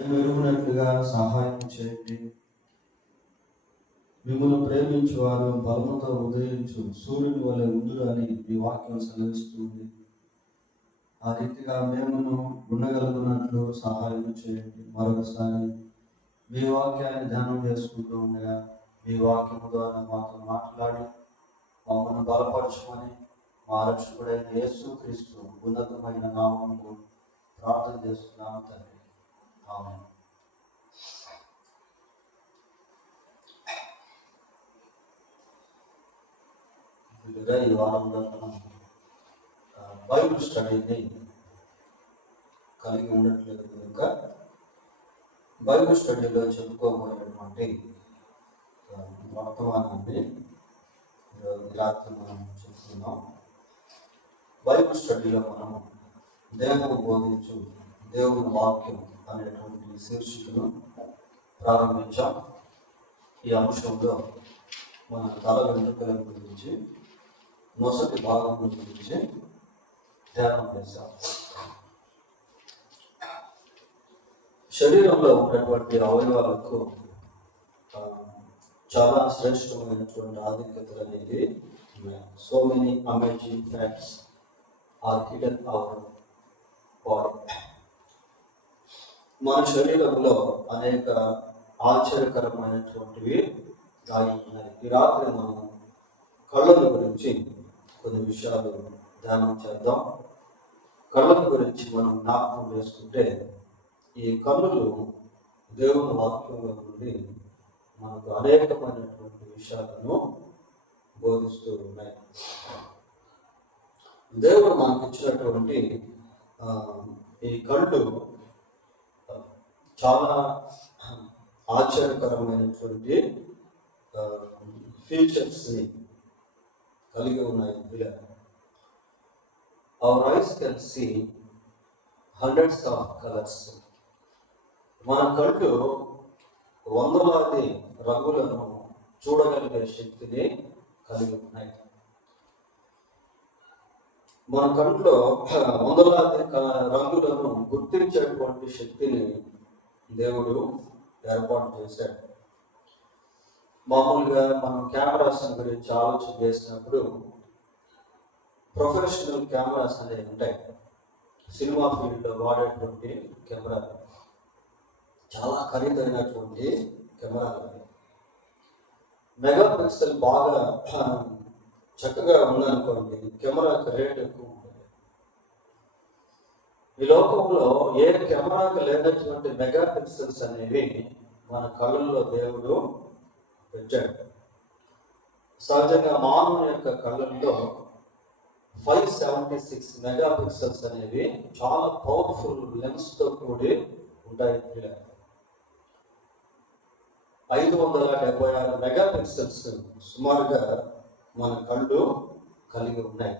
నేను ఎరుగునట్లుగా సహాయం చేయండి. మిమ్మల్ని ప్రేమించు వారు బలముతో ఉదయించు సూర్యుని వలె ఉందురు అని మీ వాక్యం సెలవిస్తుంది. ఆ రీతిగా మేమును ఉండగలుగునట్లు సహాయం చేయండి. మరొకసారి మీ వాక్యాన్ని ధ్యానం చేసుకుంటూ ఉండగా మీ వాక్యము ద్వారా మాతో మాట్లాడి మమ్మల్ని బలపరచమని మా రక్షకుడైన యేసుక్రీస్తు ఉన్నతమైన నామముకు ప్రార్థన చేస్తున్నాము తండ్రి. ఆమేన్. ఈ వారంలో మనం బైబిల్ స్టడీని కలిగి ఉండట్లేదు కనుక బైబిల్ స్టడీలో చెప్పుకోబోయేటువంటి వర్తమానాన్ని రాత్రి మనం చెప్తున్నాం. బైబిల్ స్టడీలో మనం దేవుడు బోధించు దేవుని వాక్యం అనేటువంటి శీర్షికను ప్రారంభించాం. ఈ అంశంలో మన తల వెంట్రుకల గురించి, నొసటి భాగం గురించి ధ్యానం చేశాం. శరీరంలో ఉన్నటువంటి అవయవాలకు చాలా శ్రేష్టమైనటువంటి ఆధిక్యతలు అనేది so many amazing facts are hidden our body. మన శరీరంలో అనేక ఆశ్చర్యకరమైనటువంటివి దాగి ఉన్నాయి. ఈ రాత్రి మనం కళ్ళను గురించి కొన్ని విషయాలు ధ్యానం చేద్దాం. కళ్ళను గురించి మనం జ్ఞాపకం చేసుకుంటే ఈ కన్నులు దేవుని వాక్యంలో నుండి మనకు అనేకమైనటువంటి విషయాలను బోధిస్తూ ఉన్నాయి. దేవుడు మనకు ఇచ్చినటువంటి ఈ కళ్ళు చాలా ఆశ్చర్యకరమైనటువంటి ఫీచర్స్ని కలిగి ఉన్నాయి. Our eyes can see hundreds of colors. మన కళ్ళు వందలాది రంగులను చూడగలిగే శక్తిని కలిగి ఉన్నాయి. మన కంట్లో వందలాది రంగులను గుర్తించేటువంటి శక్తిని దేవుడు ఏర్పాటు చేశాడు. మామూలుగా మనం కెమెరాస్ గురించి ఆలోచన చేసినప్పుడు ప్రొఫెషనల్ కెమెరాస్ అనేవి ఉంటాయి. సినిమా ఫీల్డ్లో వాడేటువంటి కెమెరాలు చాలా ఖరీదైనటువంటి కెమెరాలు. మెగా పిక్సెల్ బాగా చక్కగా ఉందనుకోండి, కెమెరాకి రేట్ ఎక్కువ ఉంటుంది. ఈ లోకంలో ఏ కెమెరాకి లేనటువంటి మెగా పిక్సెల్స్ అనేవి మన కళ్ళల్లో దేవుడు పెట్టాడు. సహజంగా మానవుని యొక్క కళ్ళల్లో 576 మెగా పిక్సెల్స్ అనేవి చాలా పవర్ఫుల్ లెన్స్తో కూడి ఉంటాయి. 576 మెగా పిక్సెల్స్ సుమారుగా మన కళ్ళు కలిగి ఉన్నాయి.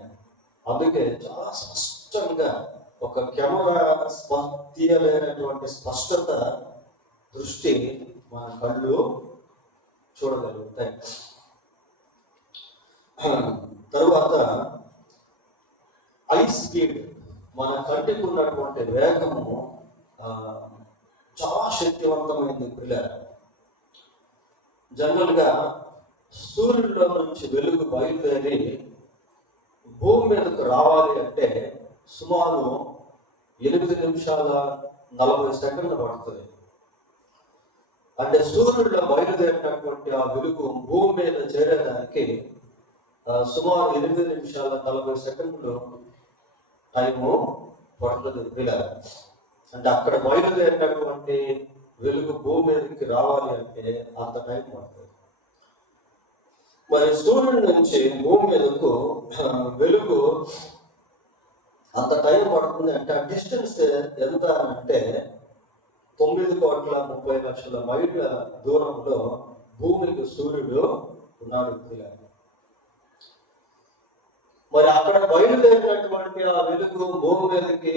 అందుకే చాలా స్పష్టంగా ఒక కెమెరా తీయలేనటువంటి స్పష్టత దృష్టి మన కళ్ళు చూడగలుగుతాయి. తరువాత ఐ స్పీడ్, మన కంటికి ఉన్నటువంటి వేగము చాలా శక్తివంతమైంది. పిల్లలు జనరల్గా సూర్యుడిలో నుంచి వెలుగు బయలుదేరి భూమి మీదకు రావాలి అంటే సుమారు 8 నిమిషాల 40 సెకండ్లు పడుతుంది. అంటే సూర్యుడిలో బయలుదేరినటువంటి ఆ వెలుగు భూమి మీద చేరేదానికి సుమారు 8 నిమిషాల 40 సెకండ్లు టైము పడుతుంది. పిల్లలు అంటే అక్కడ బయలుదేరినటువంటి వెలుగు భూమి మీదకి రావాలి అంటే అంత టైం పడుతుంది. మరి సూర్యుడి నుంచి భూమి మీదకు వెలుగు అంత టైం పడుతుంది అంటే ఆ డిస్టెన్స్ ఎంత అంటే 9,30,00,000 మైళ్ళ దూరంలో భూమికి సూర్యుడు ఉన్నాడు. మరి అక్కడ బయలుదేరినటువంటి ఆ వెలుగు భూమి మీదకి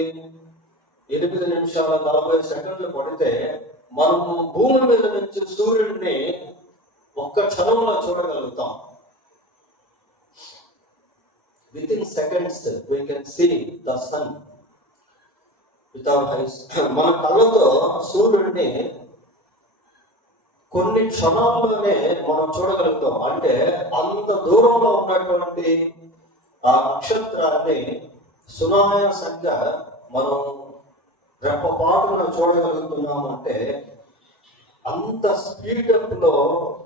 8 నిమిషాల 40 సెకండ్లు పడితే మనము భూమి మీద నుంచి సూర్యుడిని ఒక్క క్షణంలో చూడగలుగుతాం. Within seconds we can see the sun. Without ice. మన కళ్ళతో సూర్యుడిని కొన్ని క్షణాల్లోనే మనం చూడగలుగుతాం. అంటే అంత దూరంలో ఉన్నటువంటి ఆ నక్షత్రాన్ని సునాయాసంగా మనం రెప్పపాటున చూడగలుగుతున్నాము. అంటే అంత స్పీడప్ లో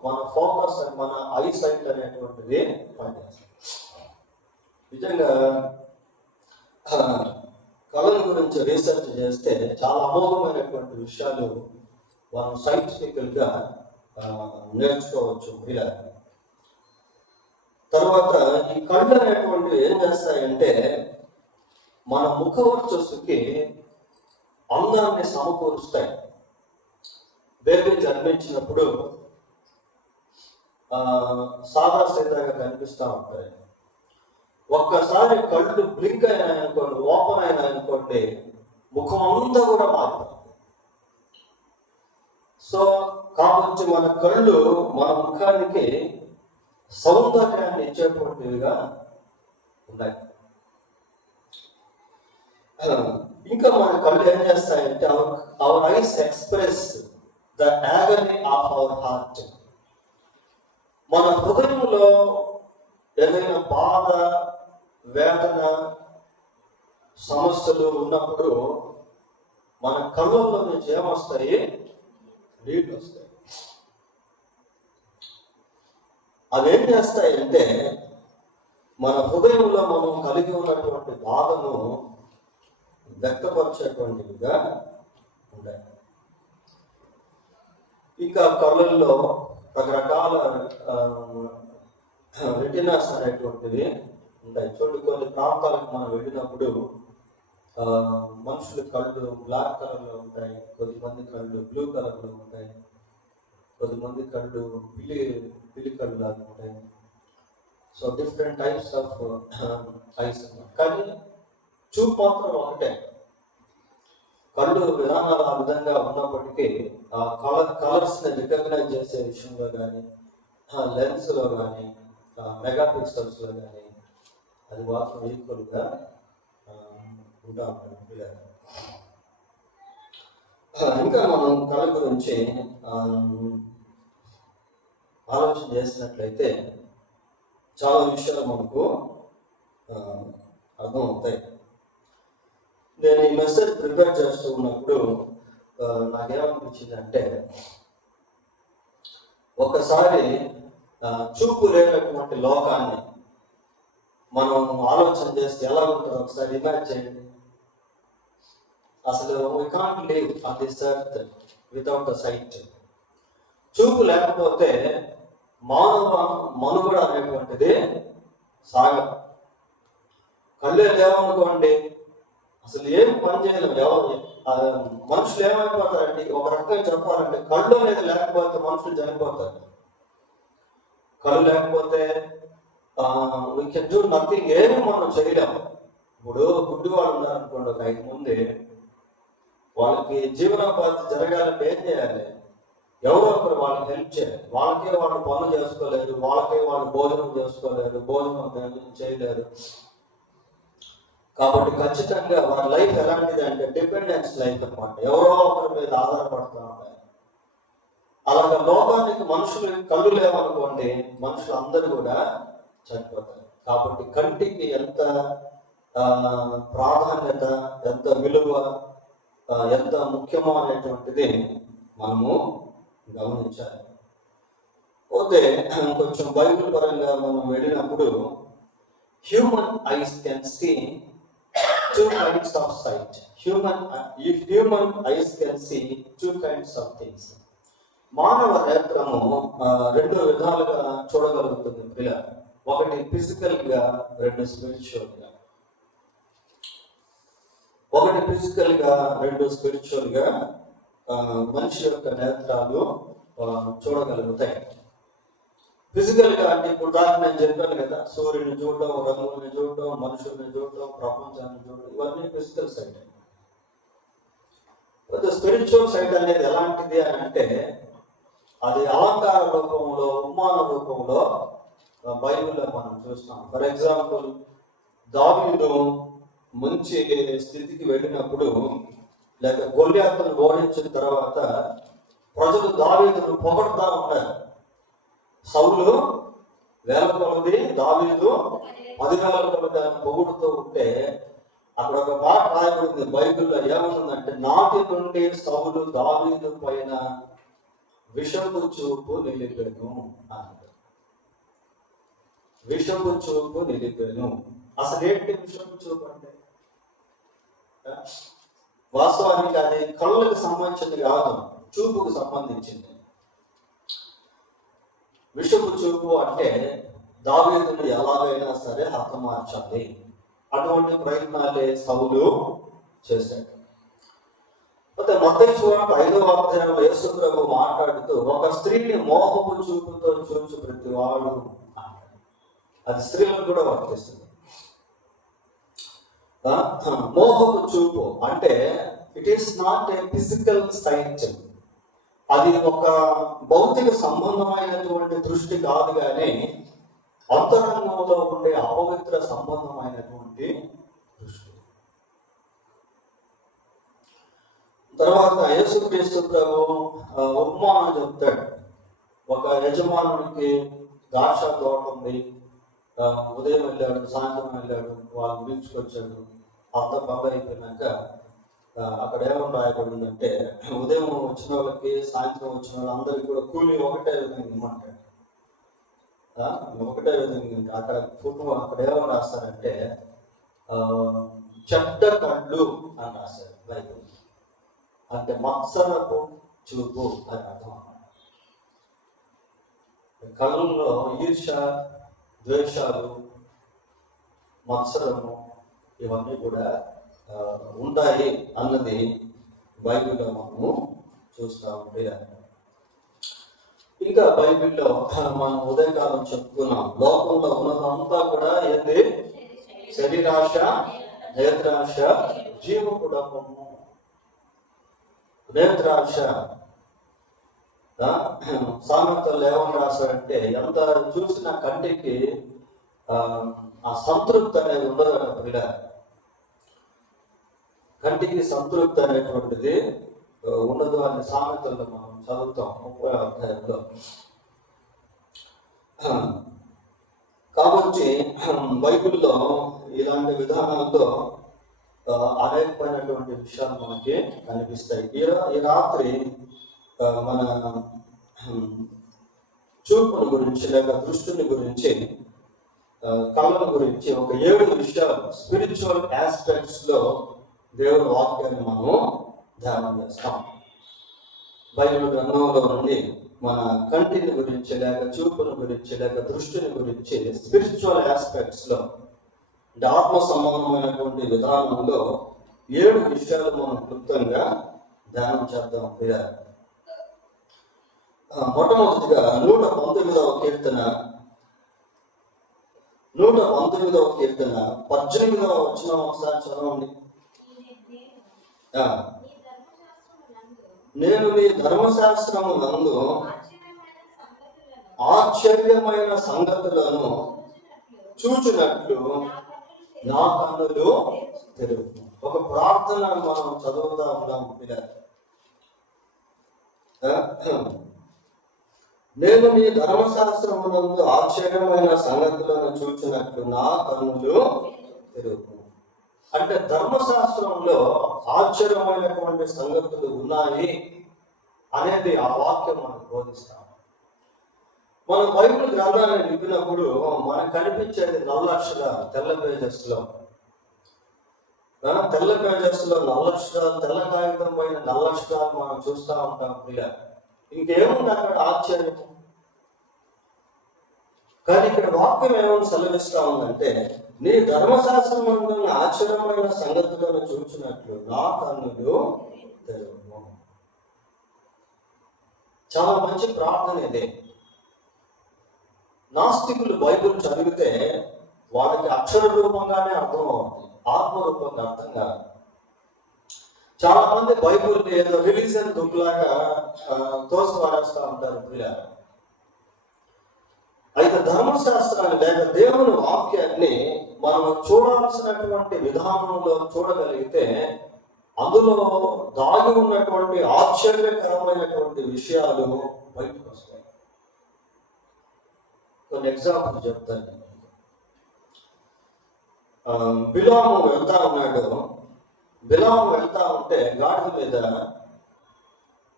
మన ఫోకస్, మన ఐ సైట్ అనేటువంటిది పనిచేస్తుంది. నిజంగా కళల గురించి రీసెర్చ్ చేస్తే చాలా అమోఘమైనటువంటి విషయాలు మనం సైంటిఫికల్ గా నేర్చుకోవచ్చు. ఇలా తర్వాత ఈ కళ్ళు అనేటువంటివి ఏం చేస్తాయంటే మన ముఖ వర్చస్సుకి అందాన్ని సమకూరుస్తాయి. బేబీ జన్మించినప్పుడు సాదా సీదాగా కనిపిస్తూ ఉంటాయి. ఒక్కసారి కళ్ళు బ్లింక్ అయినాయనుకోండి, ఓపెన్ అయినాయనుకోండి, ముఖం అంతా కూడా మారుతుంది. సో కాబట్టి మన కళ్ళు మన ముఖానికి సౌందర్యాన్ని ఇచ్చేటువంటివిగా ఉన్నాయి. ఇంకా మన కళ్ళు ఏం చేస్తాయంటే our eyes express the agony of our heart. మన హృదయంలో ఏదైనా బాధ, వేదన, సమస్యలు ఉన్నప్పుడు మన కళ్ళల్లో నుంచి ఏమొస్తాయి? నీళ్ళు వస్తాయి. అవేం చేస్తాయంటే మన హృదయంలో మనం కలిగి ఉన్నటువంటి బాధను వ్యక్తపరిచేటువంటివిగా ఉంటాయి. ఇంకా కళ్ళల్లో రకరకాల రెటినాస్ అనేటువంటివి ఉంటాయి. చూడండి, కొన్ని ప్రాంతాలకు మనం వెళ్ళినప్పుడు మనుషుల కళ్ళు బ్లాక్ కలర్లో ఉంటాయి, కొద్దిమంది కళ్ళు బ్లూ కలర్లో ఉంటాయి, కొద్దిమంది కళ్ళు పిల్లి కళ్ళు లాగా ఉంటాయి. So different types of ice. కానీ చూపు మాత్రం ఒకటే. కళ్ళు విధానాలు ఆ విధంగా ఉన్నప్పటికీ ఆ కలర్స్ని రికగ్నైజ్ చేసే విషయంలో కానీ, లెన్స్లో కానీ, మెగా పిక్సెల్స్లో కానీ అది మాత్రం ఈక్వల్గా ఉంటా ఉంటాం. ఇంకా మనం కళ గురించి ఆలోచన చేసినట్లయితే చాలా విషయాలు మనకు అర్థం అవుతాయి. నేను ఈ మెసేజ్ ప్రిపేర్ చేస్తూ ఉన్నప్పుడు నాకేమనిపించింది అంటే, ఒకసారి చూపు లేనటువంటి లోకాన్ని మనం ఆలోచన చేస్తే ఎలా ఉంటుందో ఒకసారి ఇమాజిన్ చేయండి. అసలు we can't live on this earth without the sight. చూపు లేకపోతే మానవ మనుగడ అనేటువంటిది సాగదు. కళ్ళే లేవనుకోండి, అసలు ఏం పని చేయలేము. మనుషులు ఏమైపోతారండి, ఒక రకంగా చెప్పాలంటే కళ్ళు అనేది లేకపోతే మనుషులు చనిపోతారు. కళ్ళు లేకపోతే we can do nothing. ఏమి మనం చేయలేము. ఇప్పుడు గుడ్డి వాళ్ళు ఉన్నారనుకోండి, ఒక 5 మంది, వాళ్ళకి జీవనోపాధి జరగాలంటే ఏం చేయాలి? ఎవరో ఒకరు వాళ్ళకి హెల్ప్ చేయాలి. వాళ్ళకే వాళ్ళు పనులు చేసుకోలేరు, వాళ్ళకే వాళ్ళు భోజనం చేసుకోలేరు, భోజనం చేయలేరు. కాబట్టి ఖచ్చితంగా వాళ్ళ లైఫ్ ఎలాంటిది అంటే డిపెండెన్స్ లైఫ్ అనమాట. ఎవరో ఒకరి మీద ఆధారపడుతూ ఉంటాయి. అలాగే లోకానికి మనుషులు కళ్ళు లేవనుకోండి, మనుషులు అందరూ కూడా చనిపోతారు. కాబట్టి కంటికి ఎంత ప్రాధాన్యత, ఎంత విలువ, ఎంత ముఖ్యమో అనేటువంటిది మనము గమనించాలి. పోతే కొంచెం బైబిల్ పరంగా మనం వెళ్ళినప్పుడు human eyes can see 2 kinds of sight. Human eyes can see 2 kinds of things. మానవ నేత్రము 2 విధాలుగా చూడగలుగుతుంది పిల్ల. ఒకటి ఫిజికల్ గా, 2 స్పిరిచువల్ గా. ఒకటి ఫిజికల్ గా, 2 స్పిరిచువల్ గా మనిషి యొక్క నేత్రాలు చూడగలుగుతాయి. ఫిజికల్ గా అంటే ఇప్పుడు దాకా నేను చెప్పాను కదా, సూర్యుని చూడడం, రంగుల్ని చూడడం, మనుషుల్ని చూడడం, ప్రపంచాన్ని చూడడం, ఇవన్నీ ఫిజికల్ సైడ్. స్పిరిచువల్ సైడ్ అనేది ఎలాంటిది అని అంటే, అది అలంకార రూపంలో, ఉపమాన రూపంలో బైబిల్లో మనం చూస్తాం. ఫర్ ఎగ్జాంపుల్, దావీదు మంచి స్థితికి వెళ్ళినప్పుడు లేక గొల్యాతును ఓడించిన తర్వాత ప్రజలు దావీదును పొగడుతూ ఉన్నారు. సౌలు వేల కొలది, దావీదు 10,000 కొలది అని పొగుడుతూ ఉంటే అక్కడ ఒక మాట రాయబడింది బైబిల్లో. ఏమవుతుందంటే, నాటి నుండి సౌలు దావీదు పైన విషపు చూపు నిలిపెను అన్నాడు. విషపు చూపు నిలిపెను. అసలు ఏంటి విషపు చూపు అంటే? వాస్తవానికి అది కళ్ళకు సంబంధించింది కాదు, చూపుకు సంబంధించింది. విషపు చూపు అంటే దావీదును ఎలాగైనా సరే హతమార్చాలి, అటువంటి ప్రయత్నాలే సౌలు చేశాడు. అయితే మత్తయి సువార్త 5వ అధ్యాయంలో యేసు ప్రభు మాట్లాడుతూ, ఒక స్త్రీని మోహపు చూపుతో చూచు ప్రతివాడు, అది స్త్రీలకు కూడా వర్తిస్తుంది. మోహపు చూపు అంటే it is not a physical sight. అది ఒక భౌతిక సంబంధమైనటువంటి దృష్టి కాదు, కానీ అంతరంగంలో ఉండే అపవిత్ర సంబంధమైనటువంటి దృష్టి. తర్వాత యేసుక్రీస్తు ప్రభు ఉపమానం చెప్తాడు. ఒక యజమానునికి ద్రాక్ష తోట ఉంది. ఉదయం వెళ్ళాడు, సాయంత్రం వెళ్ళాడు, వాళ్ళు పిలుచుకొచ్చాడు. అంత పనులు అయిపోయినాక అక్కడ ఏమని రాయబడిందంటే, ఉదయం వచ్చిన వాళ్ళకి సాయంత్రం వచ్చిన వాళ్ళు అందరికి కూడా కూలి ఒకటే విధంగా ఇమ్మంటాడు. ఒకటే విధంగా అక్కడ అక్కడ ఏమని రాస్తారంటే, చెడ్డ కళ్ళు అని రాశారు బైబిల్. అంటే మత్సరపు చూపు అని అర్థం. కళ్ళల్లో ఈర్ష, ద్వేషాలు, మత్సరము ఇవన్నీ కూడా ఉంటాయి అన్నది బైబిల్లో మనము చూస్తూ ఉంటే. ఇంకా బైబిల్లో మనం ఉదయకాలం చెప్పుకున్నాం, లోకంలో ఉన్నదంతా కూడా ఏంది? శరీరాశ, నేత్రాశ, జీవకుడము. నేత్రాశ సామెతలు ఏమని రాశారంటే, ఎంత చూసిన కంటికి ఆ సంతృప్తి అనేది ఉండదు పిల్ల. కంటికి సంతృప్తి అనేటువంటిది ఉండదు అనే సామెతలు మనం చదువుతాం 30వ అధ్యాయంలో. కాబట్టి బైబిల్లో ఇలాంటి విధానాలతో అనేకమైనటువంటి విషయాలు మనకి కనిపిస్తాయి. ఈ రాత్రి మన చూపుని గురించి లేక దృష్టిని గురించి, కళ్ళ గురించి ఒక 7 విషయాలు స్పిరిచువల్ ఆస్పెక్ట్స్ లో దేవుని వాక్యాన్ని మనము ధ్యానం చేస్తాం. బైబిల్ గ్రంథంలో నుండి మన కంటిని గురించి లేక చూపుని గురించి లేక దృష్టిని గురించి స్పిరిచువల్ ఆస్పెక్ట్స్ లో, అంటే ఆత్మ సంబంధమైనటువంటి విధానంలో 7 విషయాలు మనం క్లుప్తంగా ధ్యానం చేద్దాం. మొట్టమొదటిగా 119వ కీర్తన 18వ వచనం ఒకసారి చదవండి. నేను నీ ధర్మశాస్త్రము నందు ఆశ్చర్యమైన సంగతులను చూచినట్లు నా కన్నులు తెరువు. ఒక ప్రార్థన మనం చదువుతా ఉన్నాం. నేను నీ ధర్మశాస్త్రము నందు ఆశ్చర్యమైన సంగతులను చూచినట్లు నా కన్నులు తెరువు. అంటే ధర్మశాస్త్రంలో ఆశ్చర్యమైనటువంటి సంగతులు ఉన్నాయి అనేది ఆ వాక్యం మనకు బోధిస్తాం. మన బైబిల్ గ్రంథాన్ని నింపినప్పుడు మనకు కనిపించేది నల్లక్షరాలు, తెల్ల పేజెస్ లో నల్లక్షరాలు, తెల్ల కాగితం పైన నల్లక్షరాలు మనం చూస్తూ ఉంటాం. ఇంకేముంది అక్కడ ఆశ్చర్యం? కానీ ఇక్కడ వాక్యం ఏమని సెలవిస్తా ఉందంటే, నీ ధర్మశాస్త్రం ఉన్న ఆశ్చర్యమైన సంగతులను చూచినట్లు నా కన్నులు తెరువు. చాలా మంచి ప్రార్థన ఇదే. నాస్తికులు బైబిల్ చదివితే వాళ్ళకి అక్షర రూపంగానే అర్థం అవుతుంది, ఆత్మరూపంగా అర్థం కాదు. చాలా మంది బైబిల్ ఏదో రిలీజియన్ దుఃఖలాగా తోసి వాడేస్తూ ఉంటారు పిల్లలు. అయితే ధర్మశాస్త్రాన్ని లేక దేవుని వాక్యాన్ని మనం చూడాల్సినటువంటి విధానంలో చూడగలిగితే అందులో దాగి ఉన్నటువంటి ఆశ్చర్యకరమైనటువంటి విషయాలు బయటకు వస్తాయి. కొన్ని ఎగ్జాంపుల్ చెప్తాను నేను. బిలాము వెళ్తా ఉన్నాడు. బిలాము వెళ్తా ఉంటే గాడిద మీద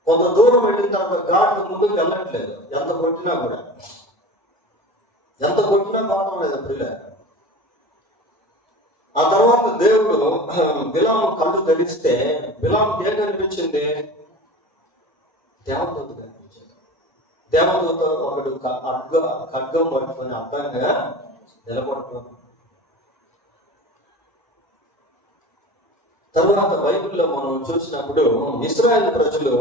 కొంత దూరం వెళ్ళిన తర్వాత గాడిద ముందుకు వెళ్ళట్లేదు. ఎంత కొట్టినా పోవడం లేదు పిల్ల. ఆ తర్వాత దేవుడు బిలాము కళ్ళు తెరిస్తే బిలాముకి ఏం కనిపించింది? దేవదూత కనిపించింది. దేవదూత ఒకడు ఖడ్గం పట్టుకొని అడ్డంగా నిలబడుతున్నాడు. తర్వాత బైబిల్లో మనం చూసినప్పుడు ఇశ్రాయేలు ప్రజలు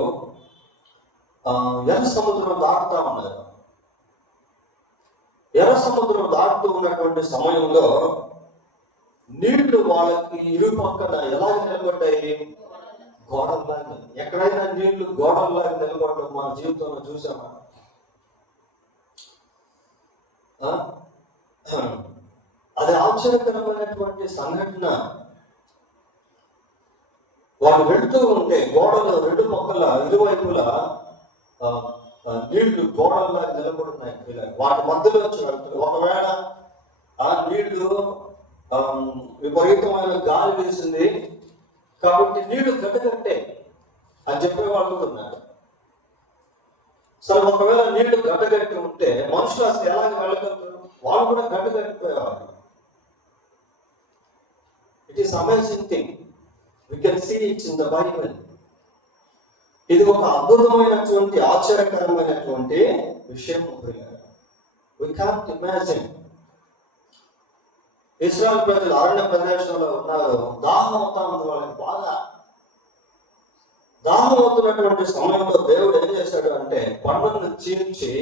ఎర్ర సముద్రం దాటుతా ఉన్నారు. ఎర్ర సముద్రం దాటుతూ ఉన్నటువంటి సమయంలో నీళ్లు వాళ్ళకి ఇరుపక్కన ఎలాగ నిలబడ్డాయి? గోడల్లాగా. ఎక్కడైనా నీళ్లు గోడల్లాగా నిలబడడం మన జీవితంలో చూసామా? అది ఆశ్చర్యకరమైనటువంటి సంఘటన. వాళ్ళు వెళుతూ ఉంటే గోడలు రెండు పక్కల ఇరువైపులా నీళ్లు గోడల్లా నిలబడుతున్నాయి. వాటి మధ్యలోంచి వెళ్తున్నాయి. ఒకవేళ ఆ నీళ్లు విపరీతమైన గాలి వేసింది కాబట్టి నీళ్లు గడ్డగట్టే అని చెప్పేవాళ్ళు ఉన్నారు. సరే, ఒకవేళ నీళ్లు గడ్డగట్టి ఉంటే మనుషులు అసలు ఎలాగ వెళ్ళగలుగుతారు? వాళ్ళు కూడా గడ్డగట్టిపోయేవాళ్ళు. It is amazing thing. We can see it in the Bible. ఇది ఒక అద్భుతమైనటువంటి ఆశ్చర్యకరమైనటువంటి విషయం. We can't imagine. ఇశ్రాయేలు ప్రజలు అరణ్య ప్రదేశంలో ఉన్నారు. దాహం అవుతా ఉంది వాళ్ళకి బాగా. దాహం అవుతున్నటువంటి సమయంలో దేవుడు ఏం చేశాడు అంటే బండను చీల్చి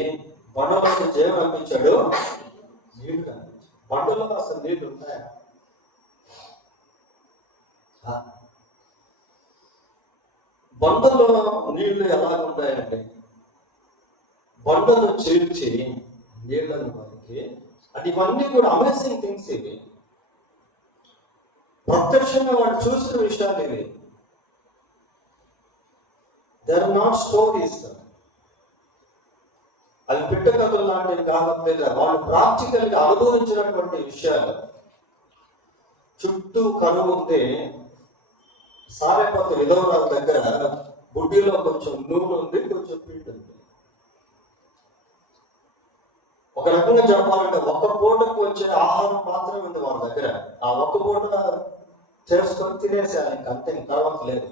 బండలో జీవం పంపించాడు. నీళ్లు కనిపించాడు. బండలో అసలు నీళ్లు ఉంటాయా? బండలో నీళ్లు ఎలా ఉంటాయంటే బండను చీల్చి నీళ్లను వారికి. అంటే ఇవన్నీ కూడా అమేజింగ్ థింగ్స్. ఇవి ప్రత్యక్షంగా వాడు చూసిన విషయాలు. ఇవి దే ఆర్ నాట్ స్టోరీస్. అవి పిట్టకథలు లాంటివి కాకపోతే వాళ్ళు ప్రాక్టికల్ గా అనుభవించినటువంటి విషయాలు. చుట్టూ కరువు ఉంది. సారేపతి విధవరాల దగ్గర బుడ్డిలో కొంచెం నూనె ఉంది, కొంచెం పిండి ఉంది. ఒక రకంగా చెప్పాలంటే ఒక్క పూటకు వచ్చే ఆహారం మాత్రమే ఉంది వాళ్ళ దగ్గర. ఆ ఒక్క పూట చేసుకొని తినేసారు, అంతే, తర్వాత లేదు.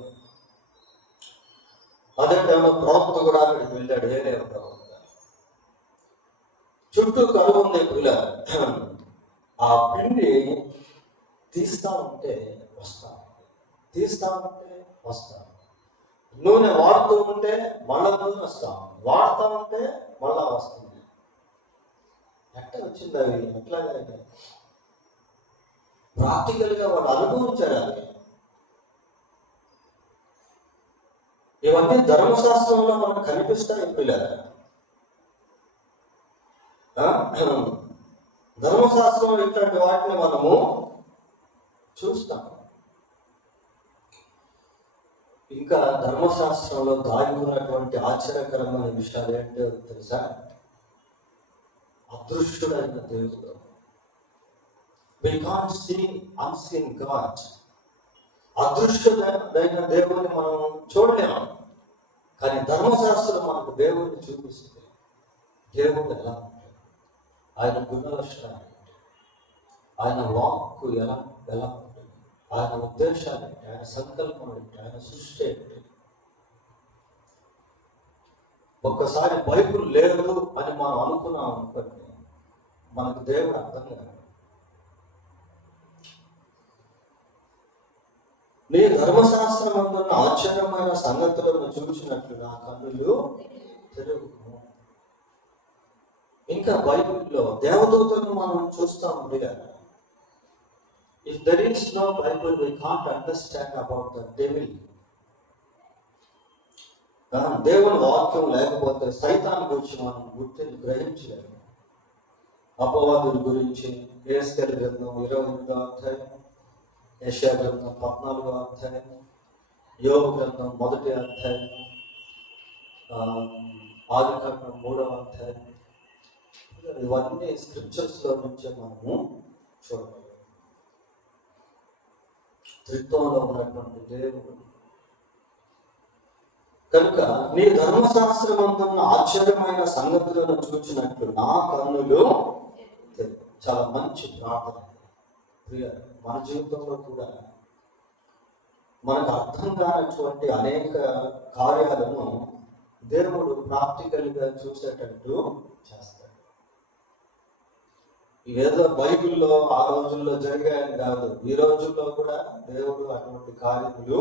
అదే టైంలో ప్రవక్త కూడా అక్కడికి వెళ్ళాడు. వేరే ప్రవక్త. చుట్టూ కరువు ఉంది. పిల్ల ఆ పిండి తీస్తా ఉంటే వస్తా, తీస్తా ఉంటే వస్తా. నూనె వాడుతూ ఉంటే మళ్ళా నూనె వస్తాం, వాడుతూ ఉంటే మళ్ళా వస్తుంది. ఎట్లా వచ్చింది అవి? ఎట్లాగా? ప్రాక్టికల్ గా వాళ్ళు అనుభవించారు. అవి ఇవన్నీ ధర్మశాస్త్రంలో మనకు కనిపిస్తాయి. పిల్లలు ధర్మశాస్త్రంలో ఇట్లాంటి వాటిని మనము చూస్తాం. ఇంకా ధర్మశాస్త్రంలో దాగి ఉన్నటువంటి ఆశ్చర్యకరమైన విషయాలు ఏంటో తెలుసా? అదృష్టుడైన దేవుడు. We can't see unseen God. అదృష్టుడైన దేవుడిని మనం చూడలేము. కానీ ధర్మశాస్త్రం మనకు దేవుడిని చూపిస్తుంది. దేవుడు ఎలా ఉంటాడు, ఆయన గుణలక్షణాలు, ఆయన వాక్కు ఎలా ఉంటుంది, ఆయన ఉద్దేశాలు ఏంటి, ఆయన సంకల్పం ఏంటి, ఆయన సృష్టి ఏంటి. ఒక్కసారి బైబుల్ లేదు అని మనం అనుకున్నాం అనుకోండి, మనకు దేవుడు అర్థం కాదు. నీ ధర్మశాస్త్రం అందున్న ఆశ్చర్యమైన సంగతులను చూసినట్లు నా కన్నులు తెరువు. ఇంకా బైబిల్లో దేవదూతలను మనం చూస్తూ ఉండే కదా. If there is no Bible, we can't understand about the devil. దేవుని వాక్యం లేకపోతే సైతాన్ గురించి మనం గ్రహించలేము. అపవాదుల గురించి యెషయా గ్రంథం 28వ అధ్యాయం, యెషయా గ్రంథం 14వ అధ్యాయం, యోబు గ్రంథం 1వ అధ్యాయం, ఆదికాండం 3వ అధ్యాయం, ఇవన్నీ స్క్రిప్చర్స్లో నుంచే మనము చూడగలం. త్రిత్వంలో ఉన్నటువంటి దేవుడు కనుక నీ ధర్మశాస్త్రమందున్న ఆశ్చర్యమైన సంగతులను చూచినట్లు నా కన్నులు. చాలా మంచి ప్రార్థన ప్రియ. మన జీవితంలో కూడా మనకు అర్థం కానటువంటి అనేక కార్యాలను దేవుడు ప్రాక్టికల్గా చూసేటట్టు చేస్తాడు. ఏదో బైబిల్లో ఆ రోజుల్లో జరిగాయని కాదు, ఈ రోజుల్లో కూడా దేవుడు అటువంటి కార్యములు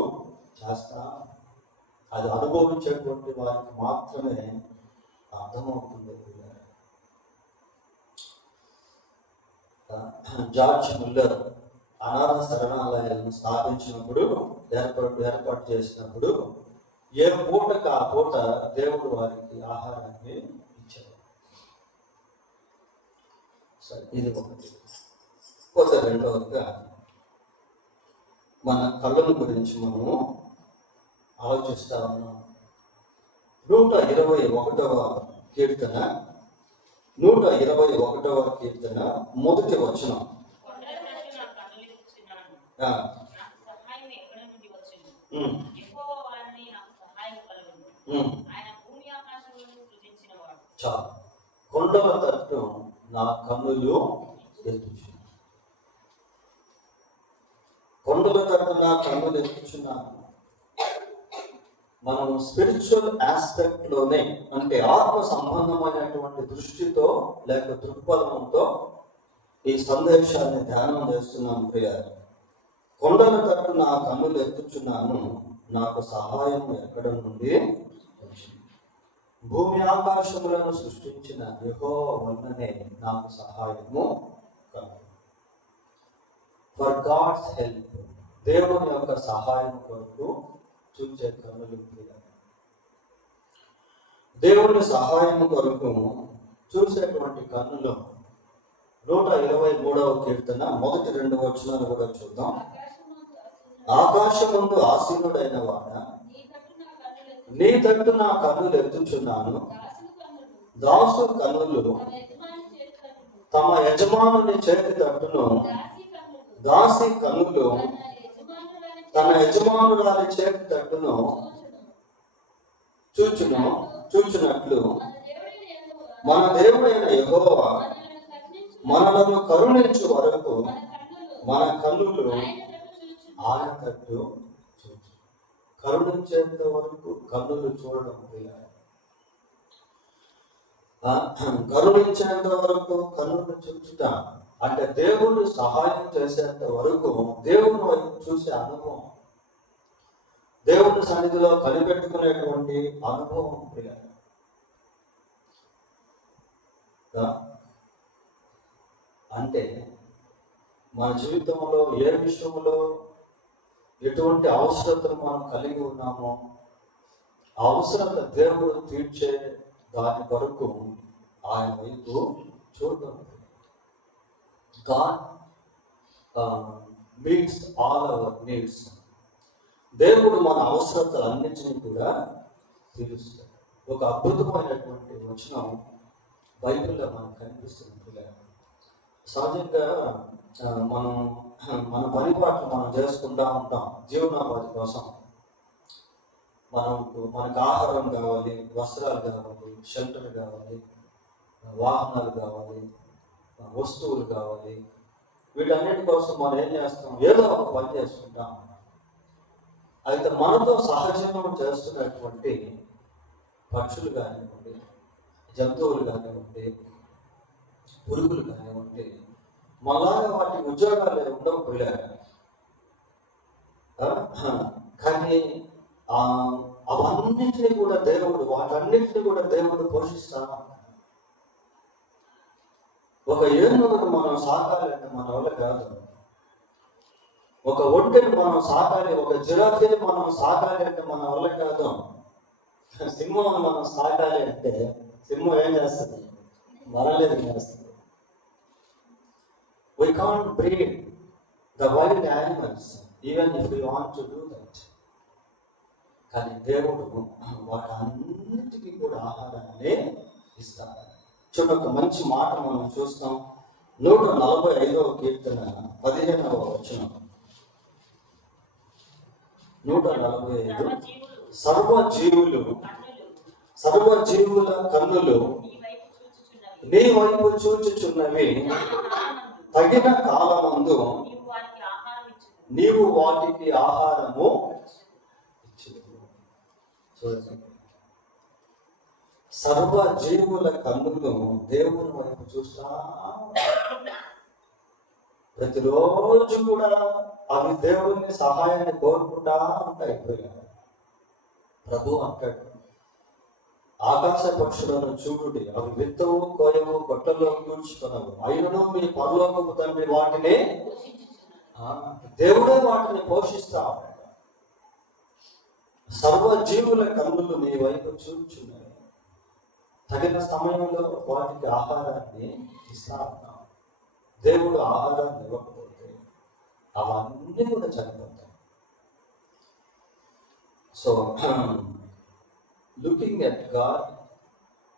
చేస్తా. అది అనుభవించేటువంటి వారికి మాత్రమే అర్థమవుతుంది. జార్జ్ ముల్లర్ అనాథ శరణాలయాలను స్థాపించినప్పుడు, ఏర్పాటు చేసినప్పుడు ఏ పూటకు ఆ పూట దేవుడు వారికి ఆహారాన్ని ఇచ్చాడు. సరే, ఇది ఒకటి. పోతే రెండవదిగా మన కళ్ళను గురించి మనము ఆలోచిస్తా ఉన్నాం. 121వ కీర్తన 121వ కీర్తన మొదటి వచనం. చాలు. కొండల తట్టు నా కన్నులు ఎత్తుచున్నాను. కొండల తట్టు నా కన్నులు ఎత్తుచున్నాను. మనం స్పిరిచువల్ ఆస్పెక్ట్ లోనే, అంటే ఆత్మ సంబంధమైనటువంటి దృష్టితో లేక దృక్పథంతో ఈ సందేశాన్ని ధ్యానం చేస్తున్నాం ప్రియారు. కొండల తట్టు నా కన్నులు ఎత్తుచున్నాను, నాకు సహాయం ఎక్కడ నుండి వచ్చింది? భూమి ఆకాశములను సృష్టించిన యెహోవా వల్లనే నాకు సహాయము కలుగు. ఫర్ గాడ్స్ హెల్ప్, దేవుని యొక్క సహాయం కొరకు చూచే కన్నులు. దేవుని సహాయం కొరకు చూసేటువంటి కన్నులు 123వ కీర్తన మొదటి 2 వచనాలు కూడా చూద్దాం. ఆకాశముందు ఆసీనుడైన వాడ, నీ తట్టు నా కన్నులు ఎత్తుచున్నాను. దాసు కన్నులు తమ యజమానుని చేతి తట్టును, దాసి కన్నులు తన యజమానురాలి చేతి తట్టును చూచునట్లు మన దేవుడైన యెహోవా మనలను కరుణించు వరకు మన కన్నులు ఆయన తట్టు చూచు. కరుణించేంత వరకు కన్నులు చూడడం, కరుణించేంత వరకు కన్నులు చూచుట అంటే దేవుడు సహాయం చేసేంత వరకు దేవుని వైపు చూసే అనుభవం, దేవుని సన్నిధిలో కనిపెట్టుకునేటువంటి అనుభవం ప్రియ. అంటే మన జీవితంలో ఏ విషయంలో ఎటువంటి అవసరతను మనం కలిగి ఉన్నామో అవసరత దేవుడు తీర్చే దాని కొరకు ఆయన వైపు చూడడం. God meets all our needs. దేవుడు మన అవసరతలన్నింటినీ కూడా తీరుస్తాడు. ఒక అద్భుతమైనటువంటి వచనం బైబిల్లో మనకు కనిపిస్తుంది. సహజంగా మన పరిపాట్లు మనం చేసుకుంటూ ఉంటాం. జీవనోపాధి కోసం మనకు ఆహారం కావాలి, వస్త్రాలు కావాలి, షెల్టర్ కావాలి, వాహనాలు కావాలి, వస్తువులు కావాలి. వీటన్నిటి కోసం మనం ఏం చేస్తాం? ఏదో ఒక పని చేసుకుంటాం. అయితే మనతో సహజంగా చేస్తున్నటువంటి పక్షులు కానివ్వండి, జంతువులు కానివ్వండి, పురుగులు కానివ్వండి, మళ్ళాగా వాటి ఉద్యోగాలు ఉండవు పోయారు. కానీ అవన్నింటినీ కూడా వాటన్నింటినీ కూడా దేవుడు పోషిస్తాను. ఒక ఏనుగును మనం సాకాలంటే మన వల్ల కాదు. ఒక ఒంటెని మనం సాకాలి, ఒక జిరాఫీని మనం సాకాలి అంటే మన వల్ల కాదు. సింహం మనం సాకాలి అంటే సింహం ఏం చేస్తుంది? మనలేదు చేస్తుంది. We can't breed the wild animals even if we want to do that. కానీ దేవుడు వాటన్నిటికీ కూడా ఆహారాన్ని ఇస్తాడు. చూడ ఒక మంచి మాట మనం చూస్తాం. 145వ కీర్తన 15వ వచనం. 145. సర్వజీవుల కన్నులు నీ వైపు చూచుచున్నవి, తగిన కాలమందు నీవు వాటికి ఆహారము చూడండి. సర్వజీవుల కన్నులు దేవుని వైపు చూస్తా, ప్రతిరోజు కూడా అవి దేవుని సహాయాన్ని కోరుకుంటా ఉంటాయి. ప్రభు అంటాడు, ఆకాశ పక్షులను చూడుడి, అవి విత్తవు, కోయవు, కొట్టలో కూర్చుకున్నావు, అయినను మీ పరలోకపు తండ్రి వాటిని, దేవుడే వాటిని పోషిస్తా ఉన్నాడు. సర్వజీవుల కన్నులు నీ వైపు చూచున్నాయి, తగిన సమయంలో వాటికి ఆహారాన్ని ఇస్తా ఉన్నావు. దేవుడు ఆహారాన్ని ఇవ్వకపోతే అవన్నీ కూడా చనిపోతాయి. So looking at God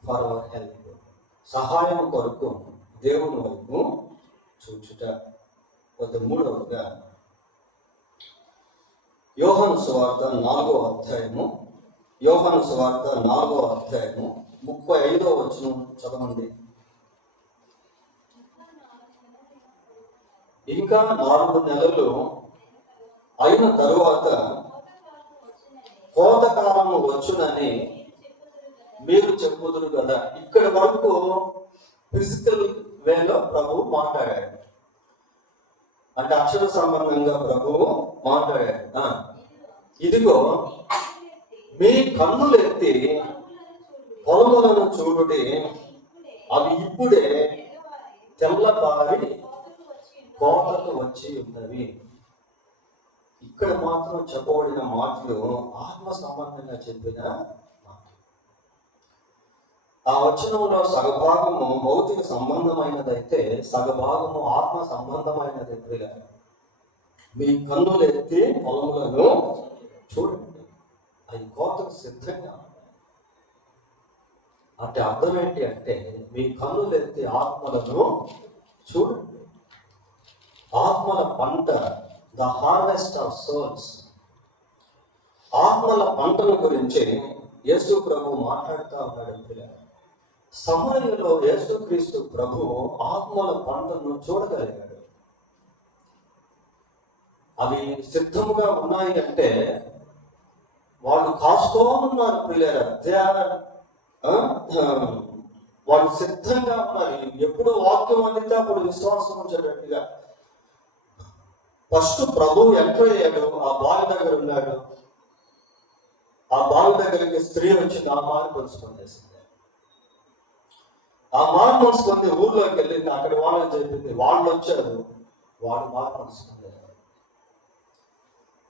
for hour help, సహాయం కొరకు దేవుని వైపు చూచుట. మూడవదిగా యోహాను సువార్త 4వ అధ్యాయము, 35వ వచనం చదవండి. ఇంకా 4 నెలలు అయిన తరువాత కోతకాలము వచ్చునని మీరు చెప్పుదురు కదా. ఇక్కడి వరకు ఫిజికల్ వేలో ప్రభువు మాట్లాడాడు, అంటే అక్షర సంబంధంగా ప్రభువు మాట్లాడాడు. ఇదిగో మీ కన్నులు ఎత్తి పొలములను చూడుడి, అవి ఇప్పుడే తెల్లబారి కోతకు వచ్చి ఉన్నవి. ఇక్కడ మాత్రం చెప్పబడిన మాటలు ఆత్మ సంబంధంగా చెప్పిన మాటలు. ఆ వచనంలో సగభాగము భౌతిక సంబంధమైనదైతే సగభాగము ఆత్మ సంబంధమైనది. మీ కన్నులు ఎత్తి పొలములను చూడండి, అవి కోతకు సిద్ధంగా. అంటే అర్థం ఏంటి అంటే, మీ కన్నులు ఎత్తి ఆత్మలను చూడండి. ఆత్మల పంట, ద హార్వెస్ట్ ఆఫ్ సోల్స్, ఆత్మల పంటల గురించి యేసు ప్రభు మాట్లాడుతూ ఉన్నాడు. సమయంలో యేసుక్రీస్తు ప్రభు ఆత్మల పంటను చూడగలిగాడు. అవి సిద్ధముగా ఉన్నాయి అంటే వాళ్ళు కాసుకోనున్నారు పిల్లలు, వాళ్ళు సిద్ధంగా ఉన్నారు. ఎప్పుడు వాక్యం అందితే అప్పుడు విశ్వాసం వచ్చేటట్టుగా. ఫస్ట్ ప్రభు ఎంటర్ అయ్యాడు, ఆ బావి దగ్గర ఉన్నాడు. ఆ బావి దగ్గరికి స్త్రీ వచ్చింది, ఆ మారు పొందేసింది. ఆ మారు పొంది ఊర్లోకి వెళ్ళింది, అక్కడ వాళ్ళని చెప్పింది. వాళ్ళు వచ్చారు, వాళ్ళు మారు పొందుకున్నారు.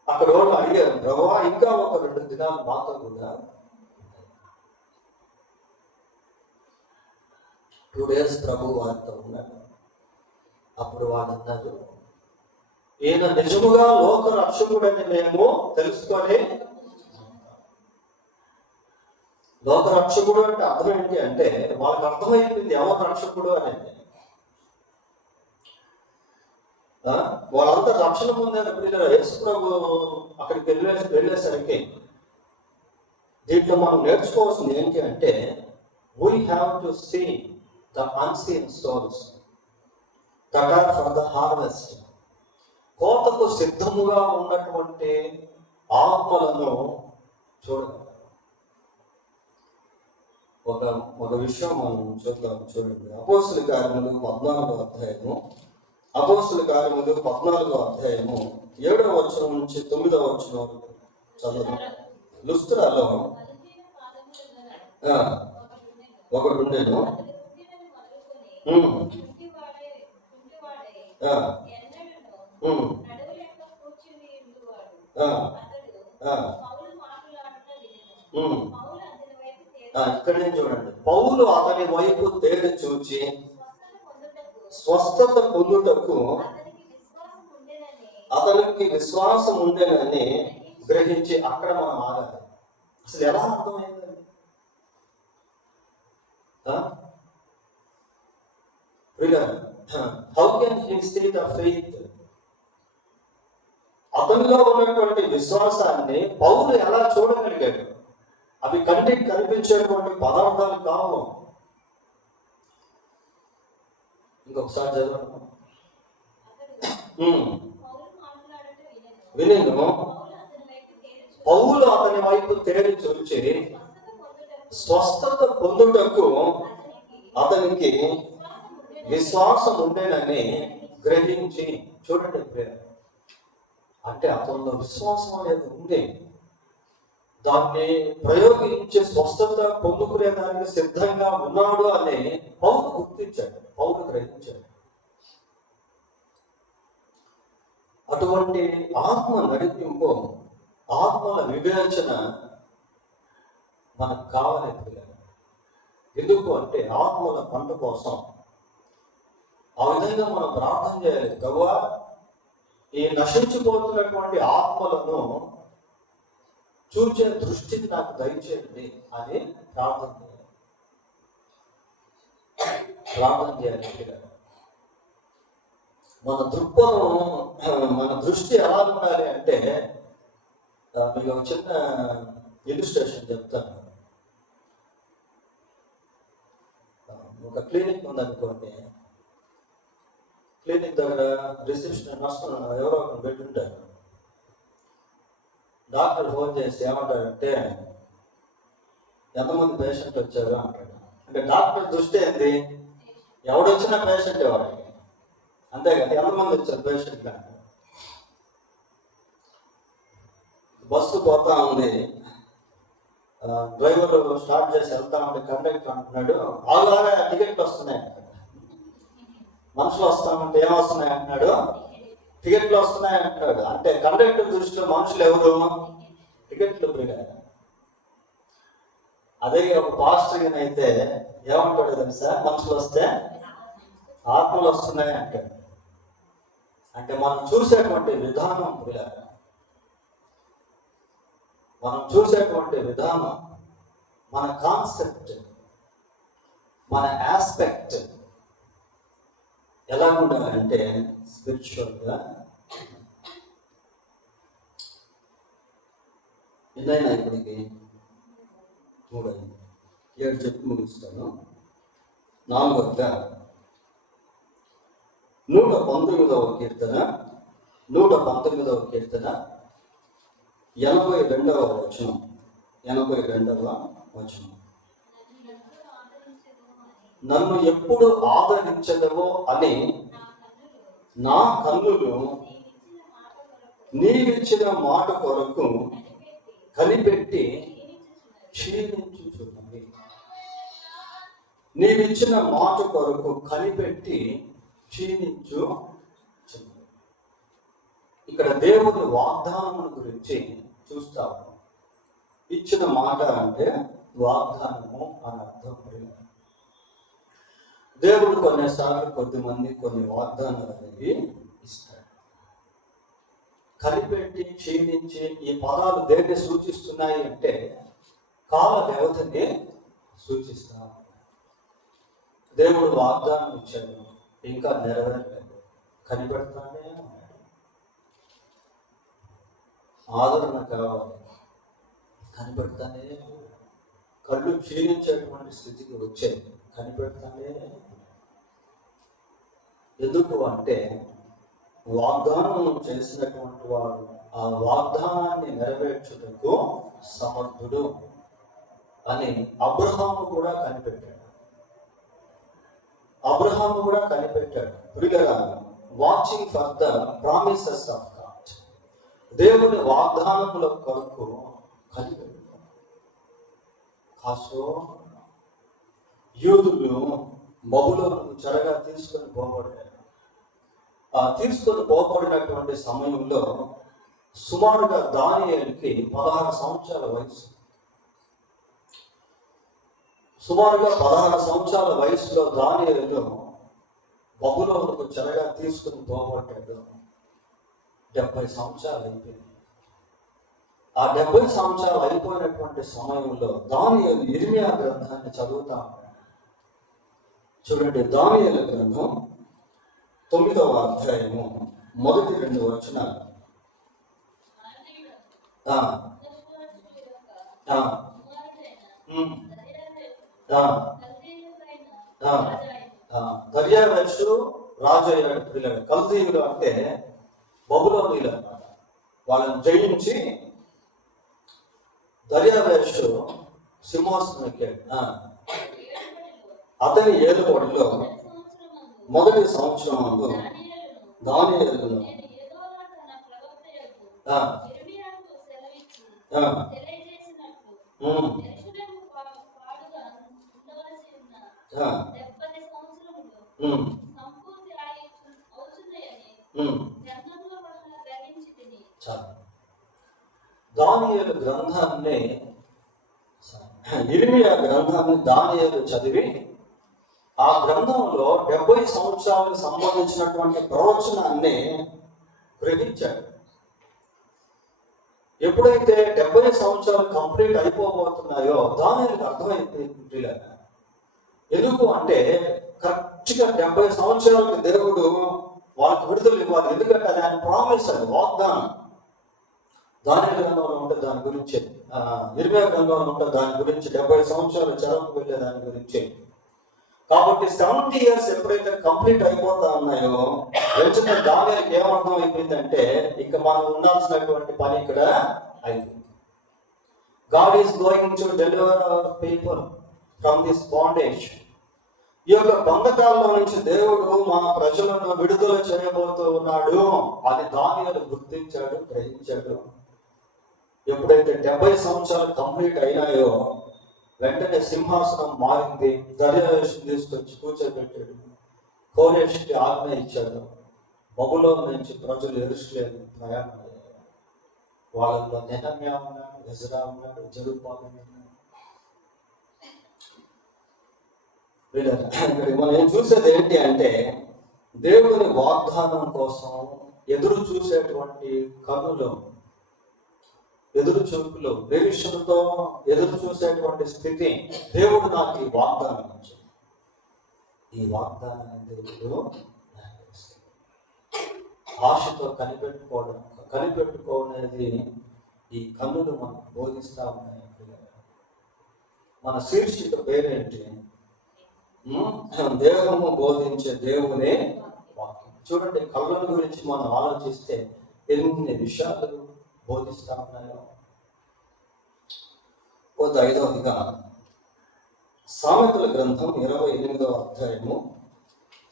అక్కడ వాళ్ళు అడిగారు, ప్రభువా ఇంకా ఒక 2 దినాలు మాతో కూడా, 2 days ప్రభు వారితో ఉన్నాడు. అప్పుడు వాళ్ళు అన్నారు, ఈయన నిజముగా లోక రక్షకుడని మేము తెలుసుకొని. లోక రక్షకుడు అంటే అర్థం ఏంటి అంటే, వాళ్ళకి అర్థమైపోయింది ఎవరు రక్షకుడు అనేది. వాళ్ళంతా రక్షణ పొందేటప్పుడు యేసు ప్రభు అక్కడికి వెళ్ళేసరికి దీంట్లో మనం నేర్చుకోవాల్సింది ఏంటి అంటే, we have to see the unseen souls that are for the harvest. కోతకు సిద్ధముగా ఉన్నటువంటి ఆత్మలను చూడాలి. ఒక విషయం మనం చూద్దాం, చూడండి. అపోస్తుల కార్యములు 14వ అధ్యాయము, 7వ వచనం నుంచి 9వ వచనం చదువు. లుస్త్రాలో ఒకడు ఉండేను, ఇక్కడే చూడండి. పౌలు అతని వైపు తేరి చూచి స్వస్థత పొందుటకు అతనికి విశ్వాసం ఉండేనని గ్రహించి, అక్కడ మనం ఆగాలి. అసలు ఎలా అర్థమైందండి? How can he state of faith? అతనిలో ఉన్నటువంటి విశ్వాసాన్ని పౌలు ఎలా చూడగలిగాడు? అవి కంటికి కనిపించేటువంటి పదార్థాలు కావు. ఇంకొకసారి చదవండి. వినను పౌలు అతని వైపు తేరి చూచి స్వస్థత పొందుటకు అతనికి విశ్వాసం ఉండేనని గ్రహించి. చూడండి ప్రేమ అంటే అతనిలో విశ్వాసం అనేది ఉంది. దాన్ని ప్రయోగించి స్వస్థత పొందుకునేదానికి సిద్ధంగా ఉన్నాడు అని పౌలు గుర్తించాడు, పౌలు గ్రహించాడు. అటువంటి ఆత్మ నడిపింపు, ఆత్మల వివేచన మనకు కావాలి. ఎందుకు అంటే ఆత్మల పంట కోసం ఆ విధంగా మనం ప్రార్థన చేయాలి. ప్రభువా, ఈ నశించిపోతున్నటువంటి ఆత్మలను చూచే దృష్టిని నాకు దయచేయండి అని ప్రార్థన చేయాలి. మన దృక్పథం, మన దృష్టి ఎలా ఉండాలి అంటే, మీకు ఒక చిన్న ఇలిస్ట్రేషన్ చెప్తాను. ఒక క్లినిక్ ఉందనుకోండి, క్లినిక్ దగ్గర రిసెప్షన్ ఎవరో ఒకరు పెట్టుంటారు. డాక్టర్ ఫోన్ చేసి ఏమంటాడంటే, ఎంతమంది పేషెంట్ వచ్చారు అంటాడు. అంటే డాక్టర్ దృష్టి ఏంది? ఎవడొచ్చినా పేషెంట్ వాడికి, అంతేకాదు ఎంతమంది వచ్చారు పేషెంట్ అంటే. బస్సు పోతా ఉంది, డ్రైవర్ స్టార్ట్ చేసి వెళ్తా ఉంటే కండక్టర్ అంటున్నాడు, ఆగానే టికెట్లు వస్తున్నాయి అంటాడు. మనుషులు వస్తామంటే ఏం వస్తున్నాయి అంటున్నాడు? టికెట్లు వస్తున్నాయి అంటున్నాడు. అంటే కండక్టర్ దృష్టిలో మనుషులు ఎవరు? టికెట్లు ప్రిగారు. అదే ఒక పాస్టర్ అయితే ఏమంటాడు తెలుసా? మనుషులు వస్తే ఆత్మలు వస్తున్నాయి అంటాడు. అంటే మనం చూసేటువంటి విధానం ప్రిగారు, మనం చూసేటువంటి విధానం, మన కాన్సెప్ట్, మన ఆస్పెక్ట్ ఎలా ఉండాలంటే స్పిరిచువల్గా. ఎన్నైనా ఇప్పటికి 3 అయింది, 7 చెప్పి ముగిస్తాను. 4గా 119వ కీర్తన 119వ కీర్తన 82వ వచనం. 82వ వచనం. నన్ను ఎప్పుడు ఆదరించదవో అని నా కన్నులు నీవిచ్చిన మాట కొరకు కనిపెట్టి క్షీణించుచున్నవి. నీవిచ్చిన మాట కొరకు కనిపెట్టి క్షీణించుచున్నవి. ఇక్కడ దేవుని వాగ్దానముల గురించి చూస్తాము. ఇచ్చిన మాట అంటే వాగ్దానము అని అర్థం. దేవుడు కొన్నిసార్లు కొద్దిమంది కొన్ని వాగ్దానాలు అనేవి ఇస్తాడు. కనిపెట్టి క్షీణించి, ఈ పదాలు దేన్ని సూచిస్తున్నాయి అంటే కాల వ్యవధిని సూచిస్తాను. దేవుడు వాగ్దానం ఇచ్చాడు, ఇంకా నెరవేరలేదు, కనిపెడతానే ఉన్నాడు. ఆదరణ కావాలి, కనిపెడతానే. కళ్ళు క్షీణించేటువంటి స్థితికి వచ్చేది, కనిపెడతానే. ఎందుకు అంటే వాగ్దానం చేసినటువంటి వాడు ఆ వాగ్దానాన్ని నెరవేర్చుటకు సమర్థుడు అని అబ్రహాము కూడా కనిపెట్టాడు. ప్రియులారా, watching for the promises of God, దేవుని వాగ్దానముల కొరకు కనిపెట్టాడు. కాసో యూదులు బబులోనుకు చెరగా తీసుకొని పోబడ్డారు. తీసుకొని పోబడినటువంటి సమయంలో సుమారుగా దానియేలుకి 16 సంవత్సరాల వయసు. సుమారుగా 16 సంవత్సరాల వయసులో దానియేలు బబులోనుకు చెరగా తీసుకుని పోబడ్డాడు. 70 సంవత్సరాలు అయిపోయింది. ఆ 70 సంవత్సరాలు అయిపోయినటువంటి సమయంలో దానియేలు యిర్మీయా గ్రంథాన్ని చదువుతా ఉన్నాడు. చూడండి, దానియేలు గ్రంథం 9వ అధ్యాయము మొదటి 2 వచనాలు. దర్యావేషు రాజు అయ్యాడు. పిల్లలు కల్దీయులు అంటే బబులోనీయులు అన్నమాట. వాళ్ళని జయించి దర్యావేషు సింహాసనం ఎక్కాడు. అతని ఏలుబడిలో మొదటి సంవత్సరం దానియేలును దానియేలు గ్రంథాన్ని యిర్మీయా గ్రంథాన్ని దానియేలు చదివి ఆ గ్రంథంలో 70 సంవత్సరాలకు సంబంధించినటువంటి ప్రవచనాన్ని గ్రహించాడు. ఎప్పుడైతే 70 సంవత్సరాలు కంప్లీట్ అయిపోబోతున్నాయో దానియేలుకు అర్థమైపోయింది. ఎందుకు అంటే కరెక్ట్గా 70 సంవత్సరాలకు దేవుడు వాళ్ళకి విడుదల ఇవ్వాలి. ఎందుకంటే అది ఆయన ప్రామిస్, అది వాగ్దానం. దానియేలు గ్రంథంలో ఉంటే దాని గురించి, యిర్మీయా గ్రంథంలో ఉంటే దాని గురించి, 70 సంవత్సరాలు చెరకు వెళ్ళే దాని గురించి. కాబట్టి 70 years ఎప్పుడైతే కంప్లీట్ అయిపోతా ఉన్నాయో వెంటనే దానియేలుకి ఏమర్థం అయిపోయిందంటే ఇక మనం ఉండాల్సినటువంటి పని ఇక్కడ అయిపోయింది. God is going to deliver our people from this bondage. ఈ యొక్క బంధకాల్లో నుంచి దేవుడు మన ప్రజలను విడుదల చేయబోతూ ఉన్నాడు అని దానియేలు గుర్తించాడు, గ్రహించాడు. ఎప్పుడైతే 70 సంవత్సరాలు కంప్లీట్ అయినాయో వెంటనే సింహాసనం మారింది. దర్యావేషుని తీసుకొచ్చి కూర్చోబెట్టాడు. కోరేషుకి ఆజ్ఞ ఇచ్చాడు. బబులోను నుంచి ప్రజలు యెరూషలేము ప్రయాణం అయ్యారు. వాళ్ళలో నెహమ్యా ఉన్నాడు, ఎజ్రా ఉన్నాడు, జెరుబ్బాబెలు ఉన్నాడు. మనం చూసేది ఏంటి అంటే దేవుని వాగ్దానం కోసం ఎదురు చూసేటువంటి కనులు, ఎదురు చూపులు, నిరీక్షణతో ఎదురు చూసేటువంటి స్థితి. దేవుడు నాకు ఈ వాగ్దానం ఇచ్చాడు. ఈ వాగ్దానాన్ని దేవుడు ఆశతో కనిపెట్టుకోనేది ఈ కన్నులు మనకు బోధిస్తా ఉన్నాయి. మన శీర్షిక పేరేంటి? దేవము బోధించే దేవుని వాక్యం. చూడండి, కళ్ళ గురించి మనం ఆలోచిస్తే ఎన్ని విషయాలు బోధిస్తా ఉన్నాయో. 5వదిగా సామెతల గ్రంథం 28వ అధ్యాయము,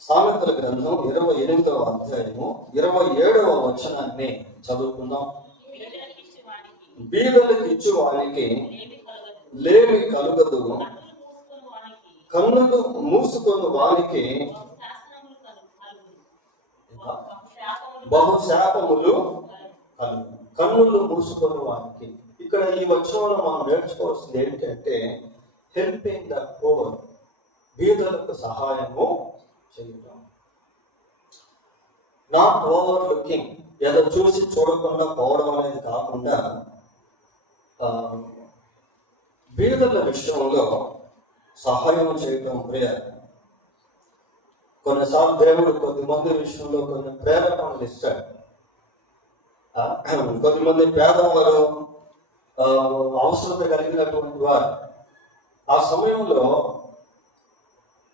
సామెతల గ్రంథం 28వ అధ్యాయము 27వ వచనాన్ని చదువుకుందాం. బీదలకు ఇచ్చు వానికి లేమి కలుగదు, కన్నులు మూసుకొని వానికి బహుశాపములు కలుగు. కన్నులు మూసుకొని వానికి. ఇక్కడ ఈ వచనంలో మనం నేర్చుకోవాల్సింది ఏంటంటే హెల్పింగ్ ద పూర్, బీదలకు సహాయము చేయటం. నాట్ ఓవర్ లుకింగ్, ఏదో చూసి చూడకుండా పోవడం అనేది కాకుండా బీదల విషయంలో సహాయం చేయటం ప్రియ. కొన్నిసార్లు దేవుడు కొద్దిమంది విషయంలో కొన్ని ప్రేరణలు ఇస్తాడు. కొద్దిమంది పేదవారు, అవసరత కలిగినటువంటి వారు, ఆ సమయంలో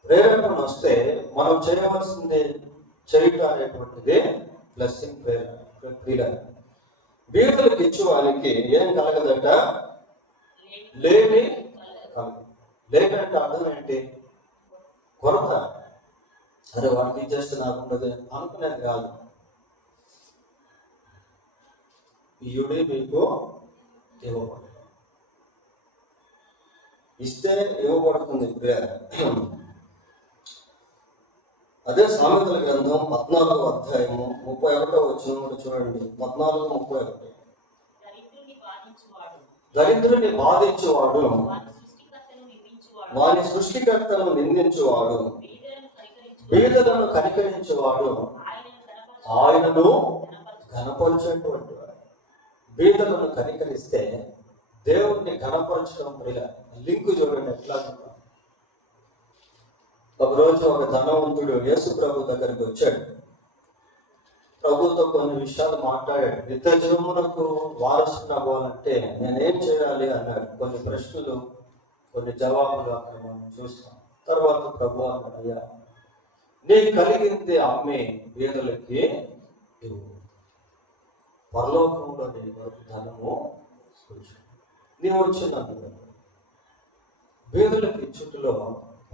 ప్రేరణ వస్తే మనం చేయవలసింది చేయటం అనేటువంటిది బ్లెస్సింగ్ ప్రేరణ. బీదలకు ఇచ్చు వాళ్ళకి ఏం కలగదట? లేమి కలగదు. లేమి అంటే అర్థం ఏంటి? కొరత. అరే వాడికి ఇచ్చేస్తే నాకుండదు అనుకునేది కాదు. ఇయుడే మీకు ఇవ్వబడుతుంది, ఇస్తే ఇవ్వబడుతుంది. అదే సామెతల గ్రంథం 14వ అధ్యాయము 31వ వచనం చూడండి. 14:31. దరిద్రుని బాధించువాడు వాని సృష్టికర్తను నిందించువాడు, బీదలను కనికరించేవాడు ఆయనను ఘనపరిచేటువంటి వాడు. బీదలను కనికరిస్తే దేవుణ్ణి ఘనపరచడం లింక్ చూడండి ఎట్లా. ఒకరోజు ఒక ధనవంతుడు యేసు ప్రభు దగ్గరికి వచ్చాడు. ప్రభుతో కొన్ని విషయాలు మాట్లాడాడు. నిత్య జీవమునకు వారసుని అవ్వాలంటే నేనేం చేయాలి అన్నాడు. కొన్ని ప్రశ్నలు, కొన్ని జవాబులు అక్కడ మనం చూస్తాం. తర్వాత ప్రభు అన్నాడు, అయ్యా నీ కలిగింది అమ్మే బీదలకి ఇవ్వు, పరలోకంలో నీ కొరకు ధనము నీవు వచ్చినందుకు బీదలకు ఇచ్చుటలో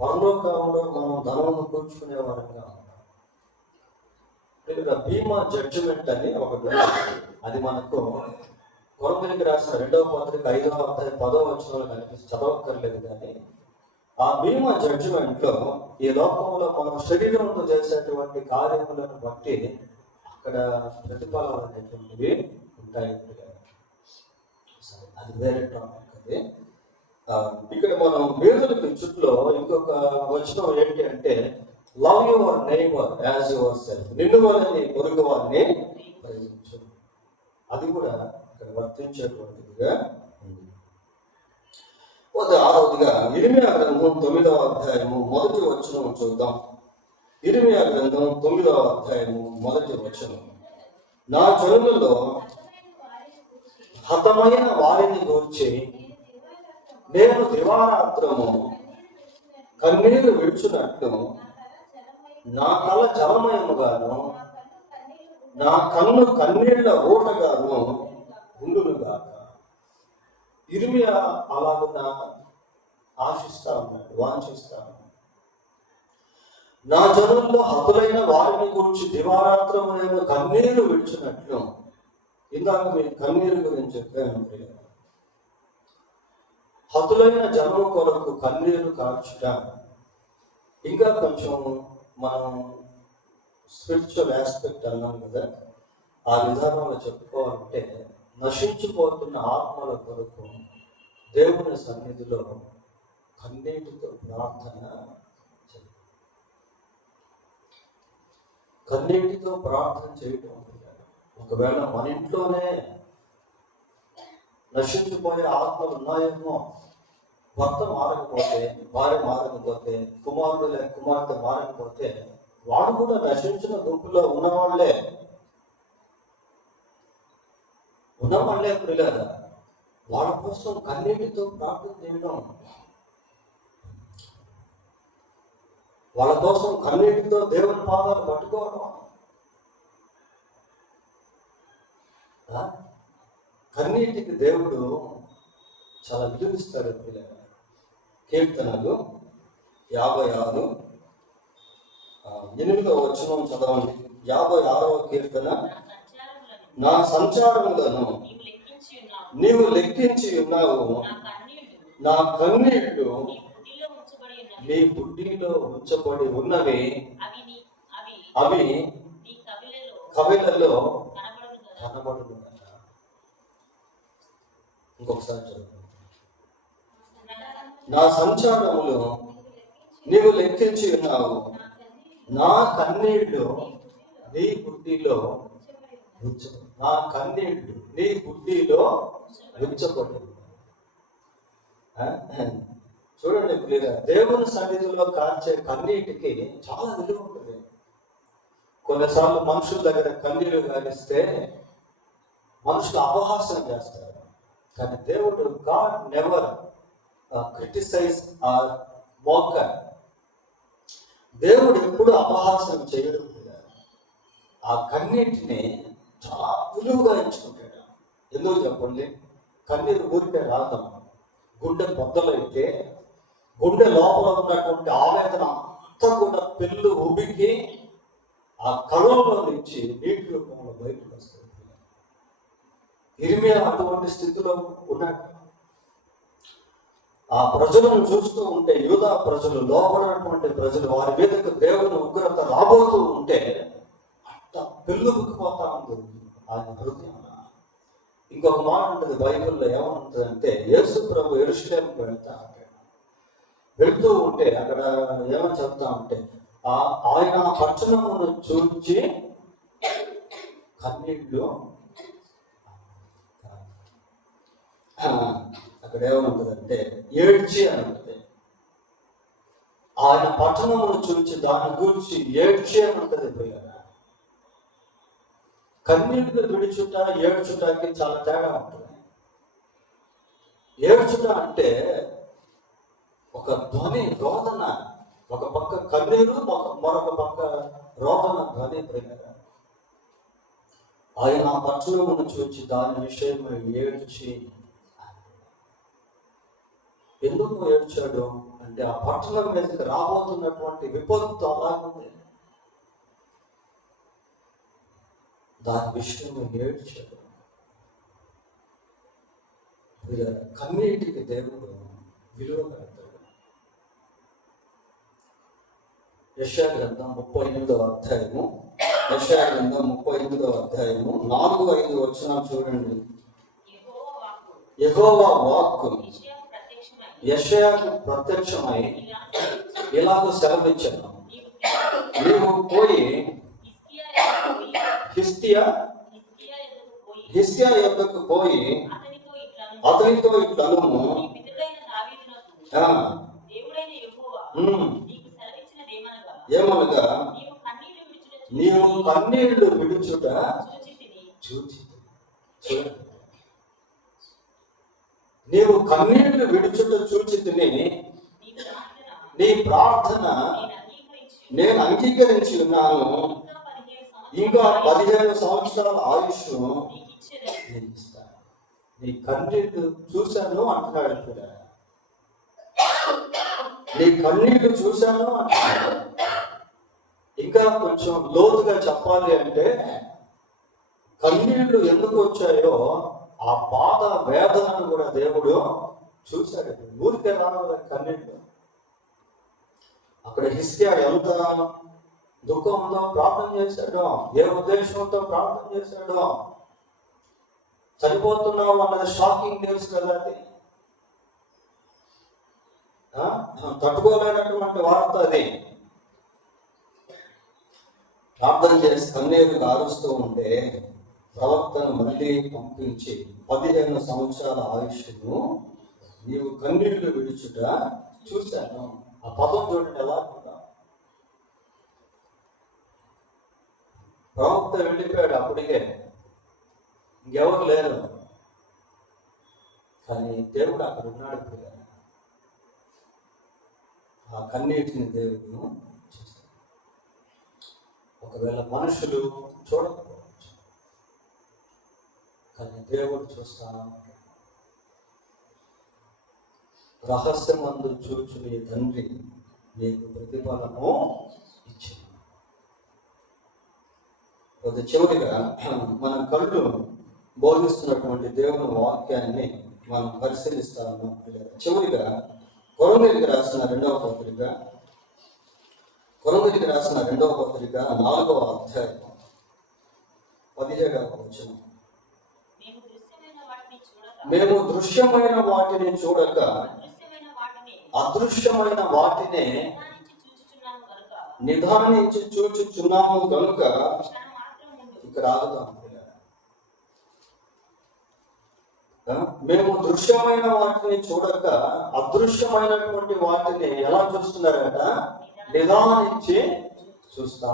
పరలోకంలో మనం ధనమును కూర్చుకునే వారంగా ఉన్నాం. భీమా జడ్జిమెంట్ అని ఒకటి, అది మనకు కొరంథీయులకు రాసిన 2వ పత్రిక 5వ అధ్యాయం 10వ వచనంలో కనిపిస్తుంది, చదవక్కర్లేదు. కానీ ఆ భీమా జడ్జిమెంట్ లో ఈ లోకంలో మనం శరీరంతో చేసేటువంటి కార్యములను బట్టి అక్కడ ప్రతిఫలాలు అనేటువంటివి ఉంటాయి. అది వేరే టాపిక్. అది ఇక్కడ మనం బీదలకు చుట్టూ ఇంకొక వచనం ఏంటి అంటే, love your neighbour as your self, నిన్ను వల్ల నీ పొరుగు వారిని ప్రేమించు. అది కూడా ఇక్కడ వర్తించేటువంటిదిగా ఉంది. 6వదిగా ఇర్మియా గ్రంథం 9వ అధ్యాయము 1వ వచనం చూద్దాం. ఇర్మియా గ్రంథం 9వ అధ్యాయము 1వ వచనం, నా జనులలో హతమైన వారిని గూర్చి నేను దివారాత్రము కన్నీరు విడుచున్నట్లు నా తల జలమయముగాను నా కన్ను కన్నీళ్ల ఊటగాను ఉండునుగాక. ఇర్మియా అలాగున ఆశిస్తా ఉన్నాడు, వాంఛిస్తా ఉన్నాడు. నా జనుల్లో హతులైన వారిని గురించి దివారాత్రము నేను కన్నీరు విడిచినట్లు. ఇందాక మీరు కన్నీరు గురించి చెప్పాను. హతులైన జనము కొరకు కన్నీరు కార్చుట. ఇంకా కొంచెం మనం స్పిరిచువల్ ఆస్పెక్ట్ అన్నాం కదా, ఆ విధానంలో చెప్పుకోవాలంటే నశించిపోతున్న ఆత్మల కొరకు దేవుని సన్నిధిలో కన్నీటితో ప్రార్థన చేయాలి. కన్నీటితో ప్రార్థన చేయటం. ఒకవేళ మన ఇంట్లోనే నశించిపోయే ఆత్మలు ఉన్నాయేమో, భర్త మారకపోతే, భార్య మారకపోతే, కుమారుడు లేక కుమార్తె మారకపోతే, వాడు కూడా నశించిన గుంపులో ఉన్నవాళ్లే పిల్లలు. వాళ్ళ కోసం కన్నీటితో ప్రార్థన చేయడం, వాళ్ళ కోసం కన్నీటితో దేవుని పాదాలు పట్టుకోవడం. కన్నీటికి దేవుడు చాలా విలువిస్తాడు పిల్లలు. కీర్తనలు 56 8వ వచనం చదవండి. 56వ కీర్తన, నా సంచారములను నీవు లెక్కించి ఉన్నావు, నా కన్నీళ్లు నీ బుడ్డిలో ఉంచబడి ఉన్నవి, అవి కవిలలో కనబడును. ఇంకొకసారి చదువు. నా సంచారములు నీవు లెక్కించి ఉన్నావు, నా కన్నీళ్లు నీ బుడ్డిలో నా కన్నీళ్లు నీ బుడ్డిలో ఉంచబడి. చూడండి ప్రియులారా, దేవుని సన్నిధిలో కార్చే కన్నీటికి చాలా విలువ ఉంటుంది. కొన్నిసార్లు మనుషుల దగ్గర కన్నీళ్లు గాలిస్తే మనుషులు అపహాస్యం చేస్తారు. కానీ దేవుడు, గాడ్ నెవర్ క్రిటిసైజ్ ఆర్ మోకర్. దేవుడు ఎప్పుడు అపహాస్యం చేయడం. ఆ కన్నీటిని చాలా విలువగా ఎంచుకుంటాడు. ఎందుకు చెప్పండి? కన్నీరు ఊరికే రాదాం. గుండె బొద్దలైతే గుండె లోపల ఉన్నటువంటి ఆవేదన అంతా కూడా పెళ్ళు ఉబికి ఆ కళ్ళలో నుంచి నీటి రూపంలో బయటకు వస్తుంది. ఇర్మియా అటువంటి స్థితిలో ఉన్నాడు. ఆ ప్రజలను చూస్తూ ఉంటే, యూదా ప్రజలు, లోపడినటువంటి ప్రజలు, వారి మీదకు దేవుని ఉగ్రత రాబోతూ ఉంటే అంత పెళ్ళుబుక్కుపోతా ఉంటుంది ఆయన హృదయం. ఇంకొక మాట ఉంటుంది బైబిల్లో, ఏమంటుందంటే యేసు ప్రభు యెరూషలేముకు వెళ్తూ ఉంటే అక్కడ ఏమని చెప్తా ఉంటే, ఆయన పట్టణమును చూచి కన్నీళ్ళు అక్కడ ఏమనుంటుందంటే ఏడ్చి అని ఉంటుంది. ఆయన పట్టణమును చూచి దాని గురించి ఏడ్చి అని ఉంటుంది. పోయారు కన్నీళ్లు విడిచుట ఏడ్చుటకి చాలా తేడా ఉంటుంది. ఏడ్చుట అంటే ఒక ధ్వని రోదన, ఒక పక్క కన్నీరు, మరొక పక్క రోదన ధ్వని. ఆయన పట్టణమును చూచి దాని విషయమై ఏడ్చి. ఎందుకు ఏడ్చాడు అంటే ఆ పట్టణం మీదకి రాబోతున్నటువంటి విపత్తు అలాగుంది, దాని విషయంలో ఏడ్చాడు. కన్నీటికి దేవుడు విలువ కడతాడు. యెషయా గ్రంథం 38వ అధ్యాయము, యెషయా గ్రంథం 38వ అధ్యాయము 4-5 వచనాలు చూడండి. యెహోవా వాక్కు యెషయాకు ప్రత్యక్షమై ఇలాగ సెలవిచ్చాను, నీవు పోయి హిజ్కియా యొద్దకు పోయి అతనితో ఇట్లనుము, ఏమనగా నీవు కన్నీళ్లు విడుచుట చూచి. నీవు కన్నీళ్లు విడుచుట చూచితిని, నీ ప్రార్థన నేను అంగీకరించి ఉన్నాను, ఇంకా 15 సంవత్సరాల ఆయుష్ నీ కన్నీళ్లు చూశాను అంటున్నాడు. ఇక్కడ నీ కన్నీళ్లు చూశాను అంటున్నాడు. ఇంకా కొంచెం లోతుగా చెప్పాలి అంటే కన్నీళ్లు ఎందుకు వచ్చాయో ఆ బాధ వేదనను కూడా దేవుడు చూశాడు. ఊరికే రావాలి కన్నీళ్లు. అక్కడ హిజ్కియా ఎంత దుఃఖంతో ప్రార్థన చేశాడో, ఏ ఉద్దేశంతో ప్రార్థన చేశాడో. చనిపోతున్నావు అన్నది షాకింగ్ న్యూస్ కదా, అది తట్టుకోలేనటువంటి వార్త. అది ప్రార్థన చేసి కన్నీరు కారుస్తూ ఉంటే ప్రవక్తను మళ్ళీ పంపించి 15 సంవత్సరాల ఆయుష్ను నీవు కన్నీళ్లు విడుచుట చూశాను. ఆ పదం చూడండి ఎలా ఉందా. ప్రవక్త వెళ్ళిపోయాడు, అప్పటికే ఇంకెవరు లేరు, కానీ దేవుడు అక్కడ ఉన్నాడు. ఆ కన్నీటిని దేవుడు చూస్తాడు. ఒకవేళ మనుషులు చూడకపోవచ్చు, కానీ దేవుడు చూస్తాను. రహస్యమందు చూచు నీ తండ్రి నీకు ప్రతిఫలము ఇచ్చింది. కొద్ది చివరిగా మన కళ్ళు బోధిస్తున్నటువంటి దేవుని వాక్యాన్ని మనం పరిశీలిస్తాము. చివరిగా కొరింథీయులకు రాసిన 2వ పత్రిక, 4వ అధ్యాయం 17వ వచనం. మేము దృశ్యమైన వాటిని చూడక అదృశ్యమైన వాటినే నిదానించి చూచుచున్నాము కనుక. ఇక్కడ ఆగుతాం. మేము దృశ్యమైన వాటిని చూడక అదృశ్యమైనటువంటి వాటిని ఎలా చూస్తున్నారట? నిదానించి చూస్తా.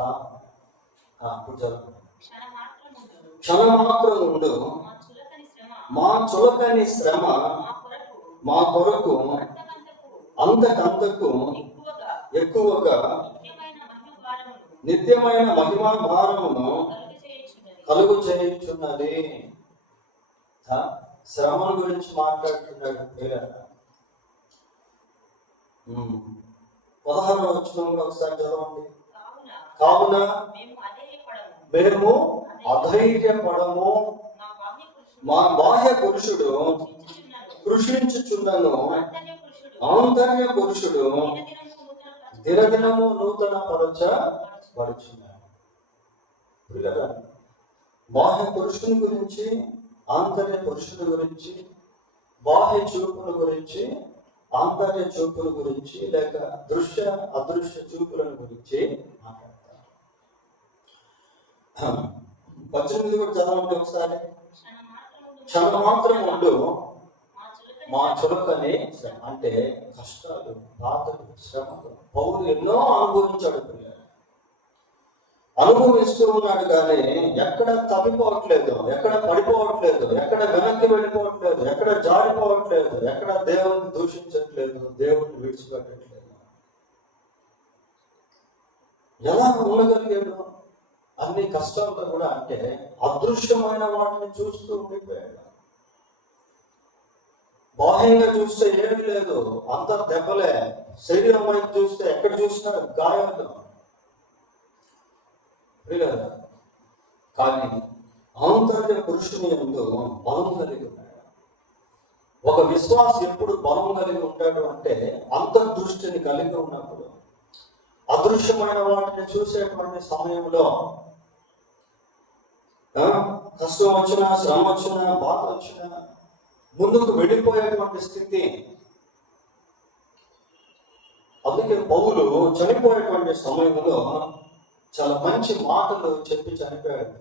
క్షణమాత్రం ఉండు మా చులకని శ్రమ మా కొరకు అంతకంతకు ఎక్కువగా నిత్యమైన మహిమా భారమును కలుగు చేయుచున్నది. శ్రమల గురించి మాట్లాడుతున్నాడు. 16వ వచనంలో ఒకసారి చదవండి. కావున మేము అధైర్యపడము, మా బాహ్య పురుషుడు కృషించుచున్నను, ఆంతర్య పురుషుడు దినదినము నూతన పరచబడుచున్నాడు. బాహ్య పురుషుని గురించి, ఆంతర్య పురుషుని గురించి, బాహ్య చూపుల గురించి, ఆంతర్య చూపుల గురించి, లేక దృశ్య అదృశ్య చూపులను గురించి మాట్లాడతారు. 18 కూడా చదవండి ఒకసారి. క్షణమాత్రం ఉండు మా చులకని అంటే కష్టాలు, బాధలు, శ్రమలు పౌలు ఎన్నో అనుభవించాడు. అనుభవిస్తూ ఉన్నాడు, కానీ ఎక్కడ తప్పిపోవట్లేదు, ఎక్కడ పడిపోవట్లేదు, ఎక్కడ వెనక్కి వెళ్ళిపోవట్లేదు, ఎక్కడ జారిపోవట్లేదు, ఎక్కడ దేవుడిని దూషించట్లేదు, దేవుడిని విడిచిపెట్టట్లేదు. ఎలా ఉండగలిగాడు అన్ని కష్టాలతో కూడా? అంటే అదృశ్యమైన వాటిని చూస్తూ ఉండిపోయాడు. బాహ్యంగా చూస్తే ఏమీ లేదు, అంత దెబ్బలే. శరీరం వైపు చూస్తే ఎక్కడ చూసినా గాయాలు. కానీ ఆంతర్య పురుషుని యందు బలం కలిగి ఉన్నాడు. ఒక విశ్వాసి ఎప్పుడు బలం కలిగి ఉంటాడు అంటే అంతర్దృష్టిని కలిగి ఉన్నప్పుడు. అదృశ్యమైన వాటిని చూసేటువంటి సమయంలో కష్టం వచ్చినా, శ్రమ వచ్చినా, బాధ వచ్చినా ముందుకు వెళ్ళిపోయేటువంటి స్థితి. అందుకే పౌలు చనిపోయేటువంటి సమయంలో చాలా మంచి మాటలు చెప్పి చనిపోయాడు.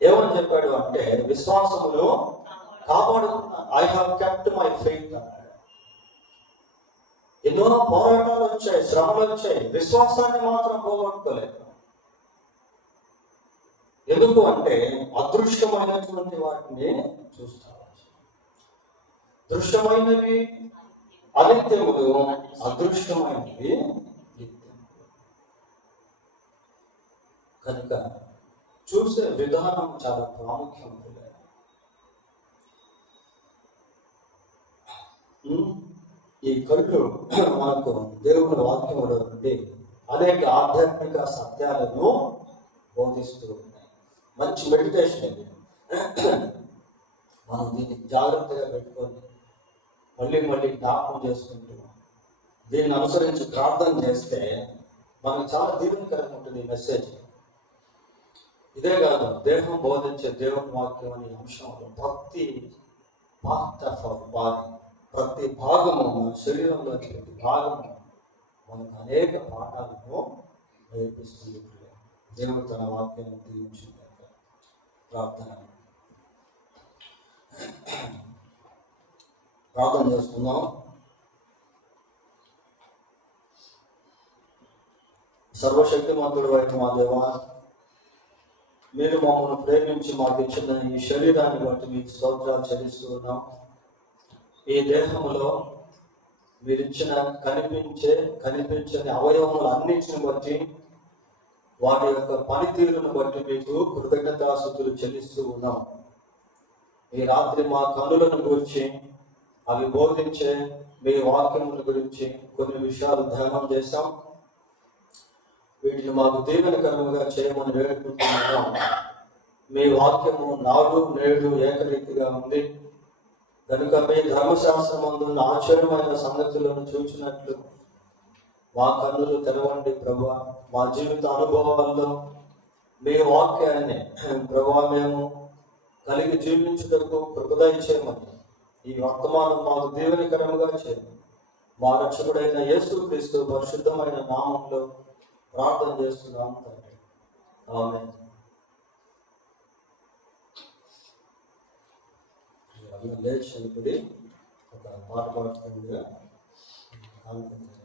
ఏమని చెప్పాడు అంటే, విశ్వాసములో కాపాడుకున్న, I have kept my faith అన్నాడు. ఎన్నో పోరాటాలు వచ్చాయి, శ్రమలు వచ్చాయి, విశ్వాసాన్ని మాత్రం పోగొట్టుకోలేదు. ఎందుకు అంటే అదృశ్యమైనటువంటి వాటిని చూస్తారు. దృశ్యమైనవి అనిత్యములు, అదృశ్యమైనవి నిత్యములు. కనుక చూసే విధానం చాలా ప్రాముఖ్యం. ఈ కళ్ళు మనకు దేవుని వాక్యంలో నుండి అనేక ఆధ్యాత్మిక సత్యాలను బోధిస్తూ ఉన్నాయి. మంచి మెడిటేషన్ ఇది. మనం దీన్ని జాగ్రత్తగా పెట్టుకొని మళ్ళీ మళ్ళీ జ్ఞాపకం చేసుకుంటూ దీన్ని అనుసరించి ప్రార్థన చేస్తే మనకు చాలా దీవెనకరంగా ఉంటుంది ఈ మెసేజ్. ఇదే కాదు, దేహం బోధించే దేవుని వాక్యం అనే అంశంలో ప్రతి పార్ట్ ఆఫ్ అవర్ బాడీ, ప్రతి భాగము, మన శరీరంలో ప్రతి భాగము మనకు అనేక పాఠాలను నేర్పిస్తుంది. దేవుడు తన వాక్యాన్ని దీవించింది. ప్రార్థన చేసుకుందాం. సర్వశక్తిమంతుడు అయిన మా దేవా, మీరు మమ్మల్ని ప్రేమించి మాకు ఇచ్చిన ఈ శరీరాన్ని బట్టి మీకు స్తోత్రాలు చెల్లిస్తూ ఉన్నాం. ఈ దేహంలో మీరిచ్చిన కనిపించని అవయవములు అన్నింటిని బట్టి, వాటి యొక్క పనితీరును బట్టి మీకు కృతజ్ఞతాస్తుతులు చెల్లిస్తూ ఉన్నాం. ఈ రాత్రి మా కన్నులను గురించి, అవి బోధించే మీ వాక్యముల గురించి కొన్ని విషయాలు ధ్యానం చేశాం. వీటిని మాకు దీవెనకరంగా చేయమని వేడుకుంటున్నాం. మీ వాక్యము నాడు నేడు ఏకరీతిగా ఉంది కనుక మీ ధర్మశాస్త్రమందున్న ఆశ్చర్యమైన సంగతులను చూసినట్లు మా కన్నులు తెరవండి ప్రభువా. మా జీవిత అనుభవాల్లో మీ వాక్యాన్ని ప్రభువా మేము కలిగి జీవించుటకు కృప చేయమని, ఈ వర్తమానం మాకు దీవెనకరంగా చేయమని మా రక్షకుడైన యేసుక్రీస్తు పరిశుద్ధమైన నామంలో ప్రార్థన చేస్తున్నాం తండ్రి. ఆమేన్. లేచి ఒక పాట పాడుతుందిగా అనుకుంటున్నాను.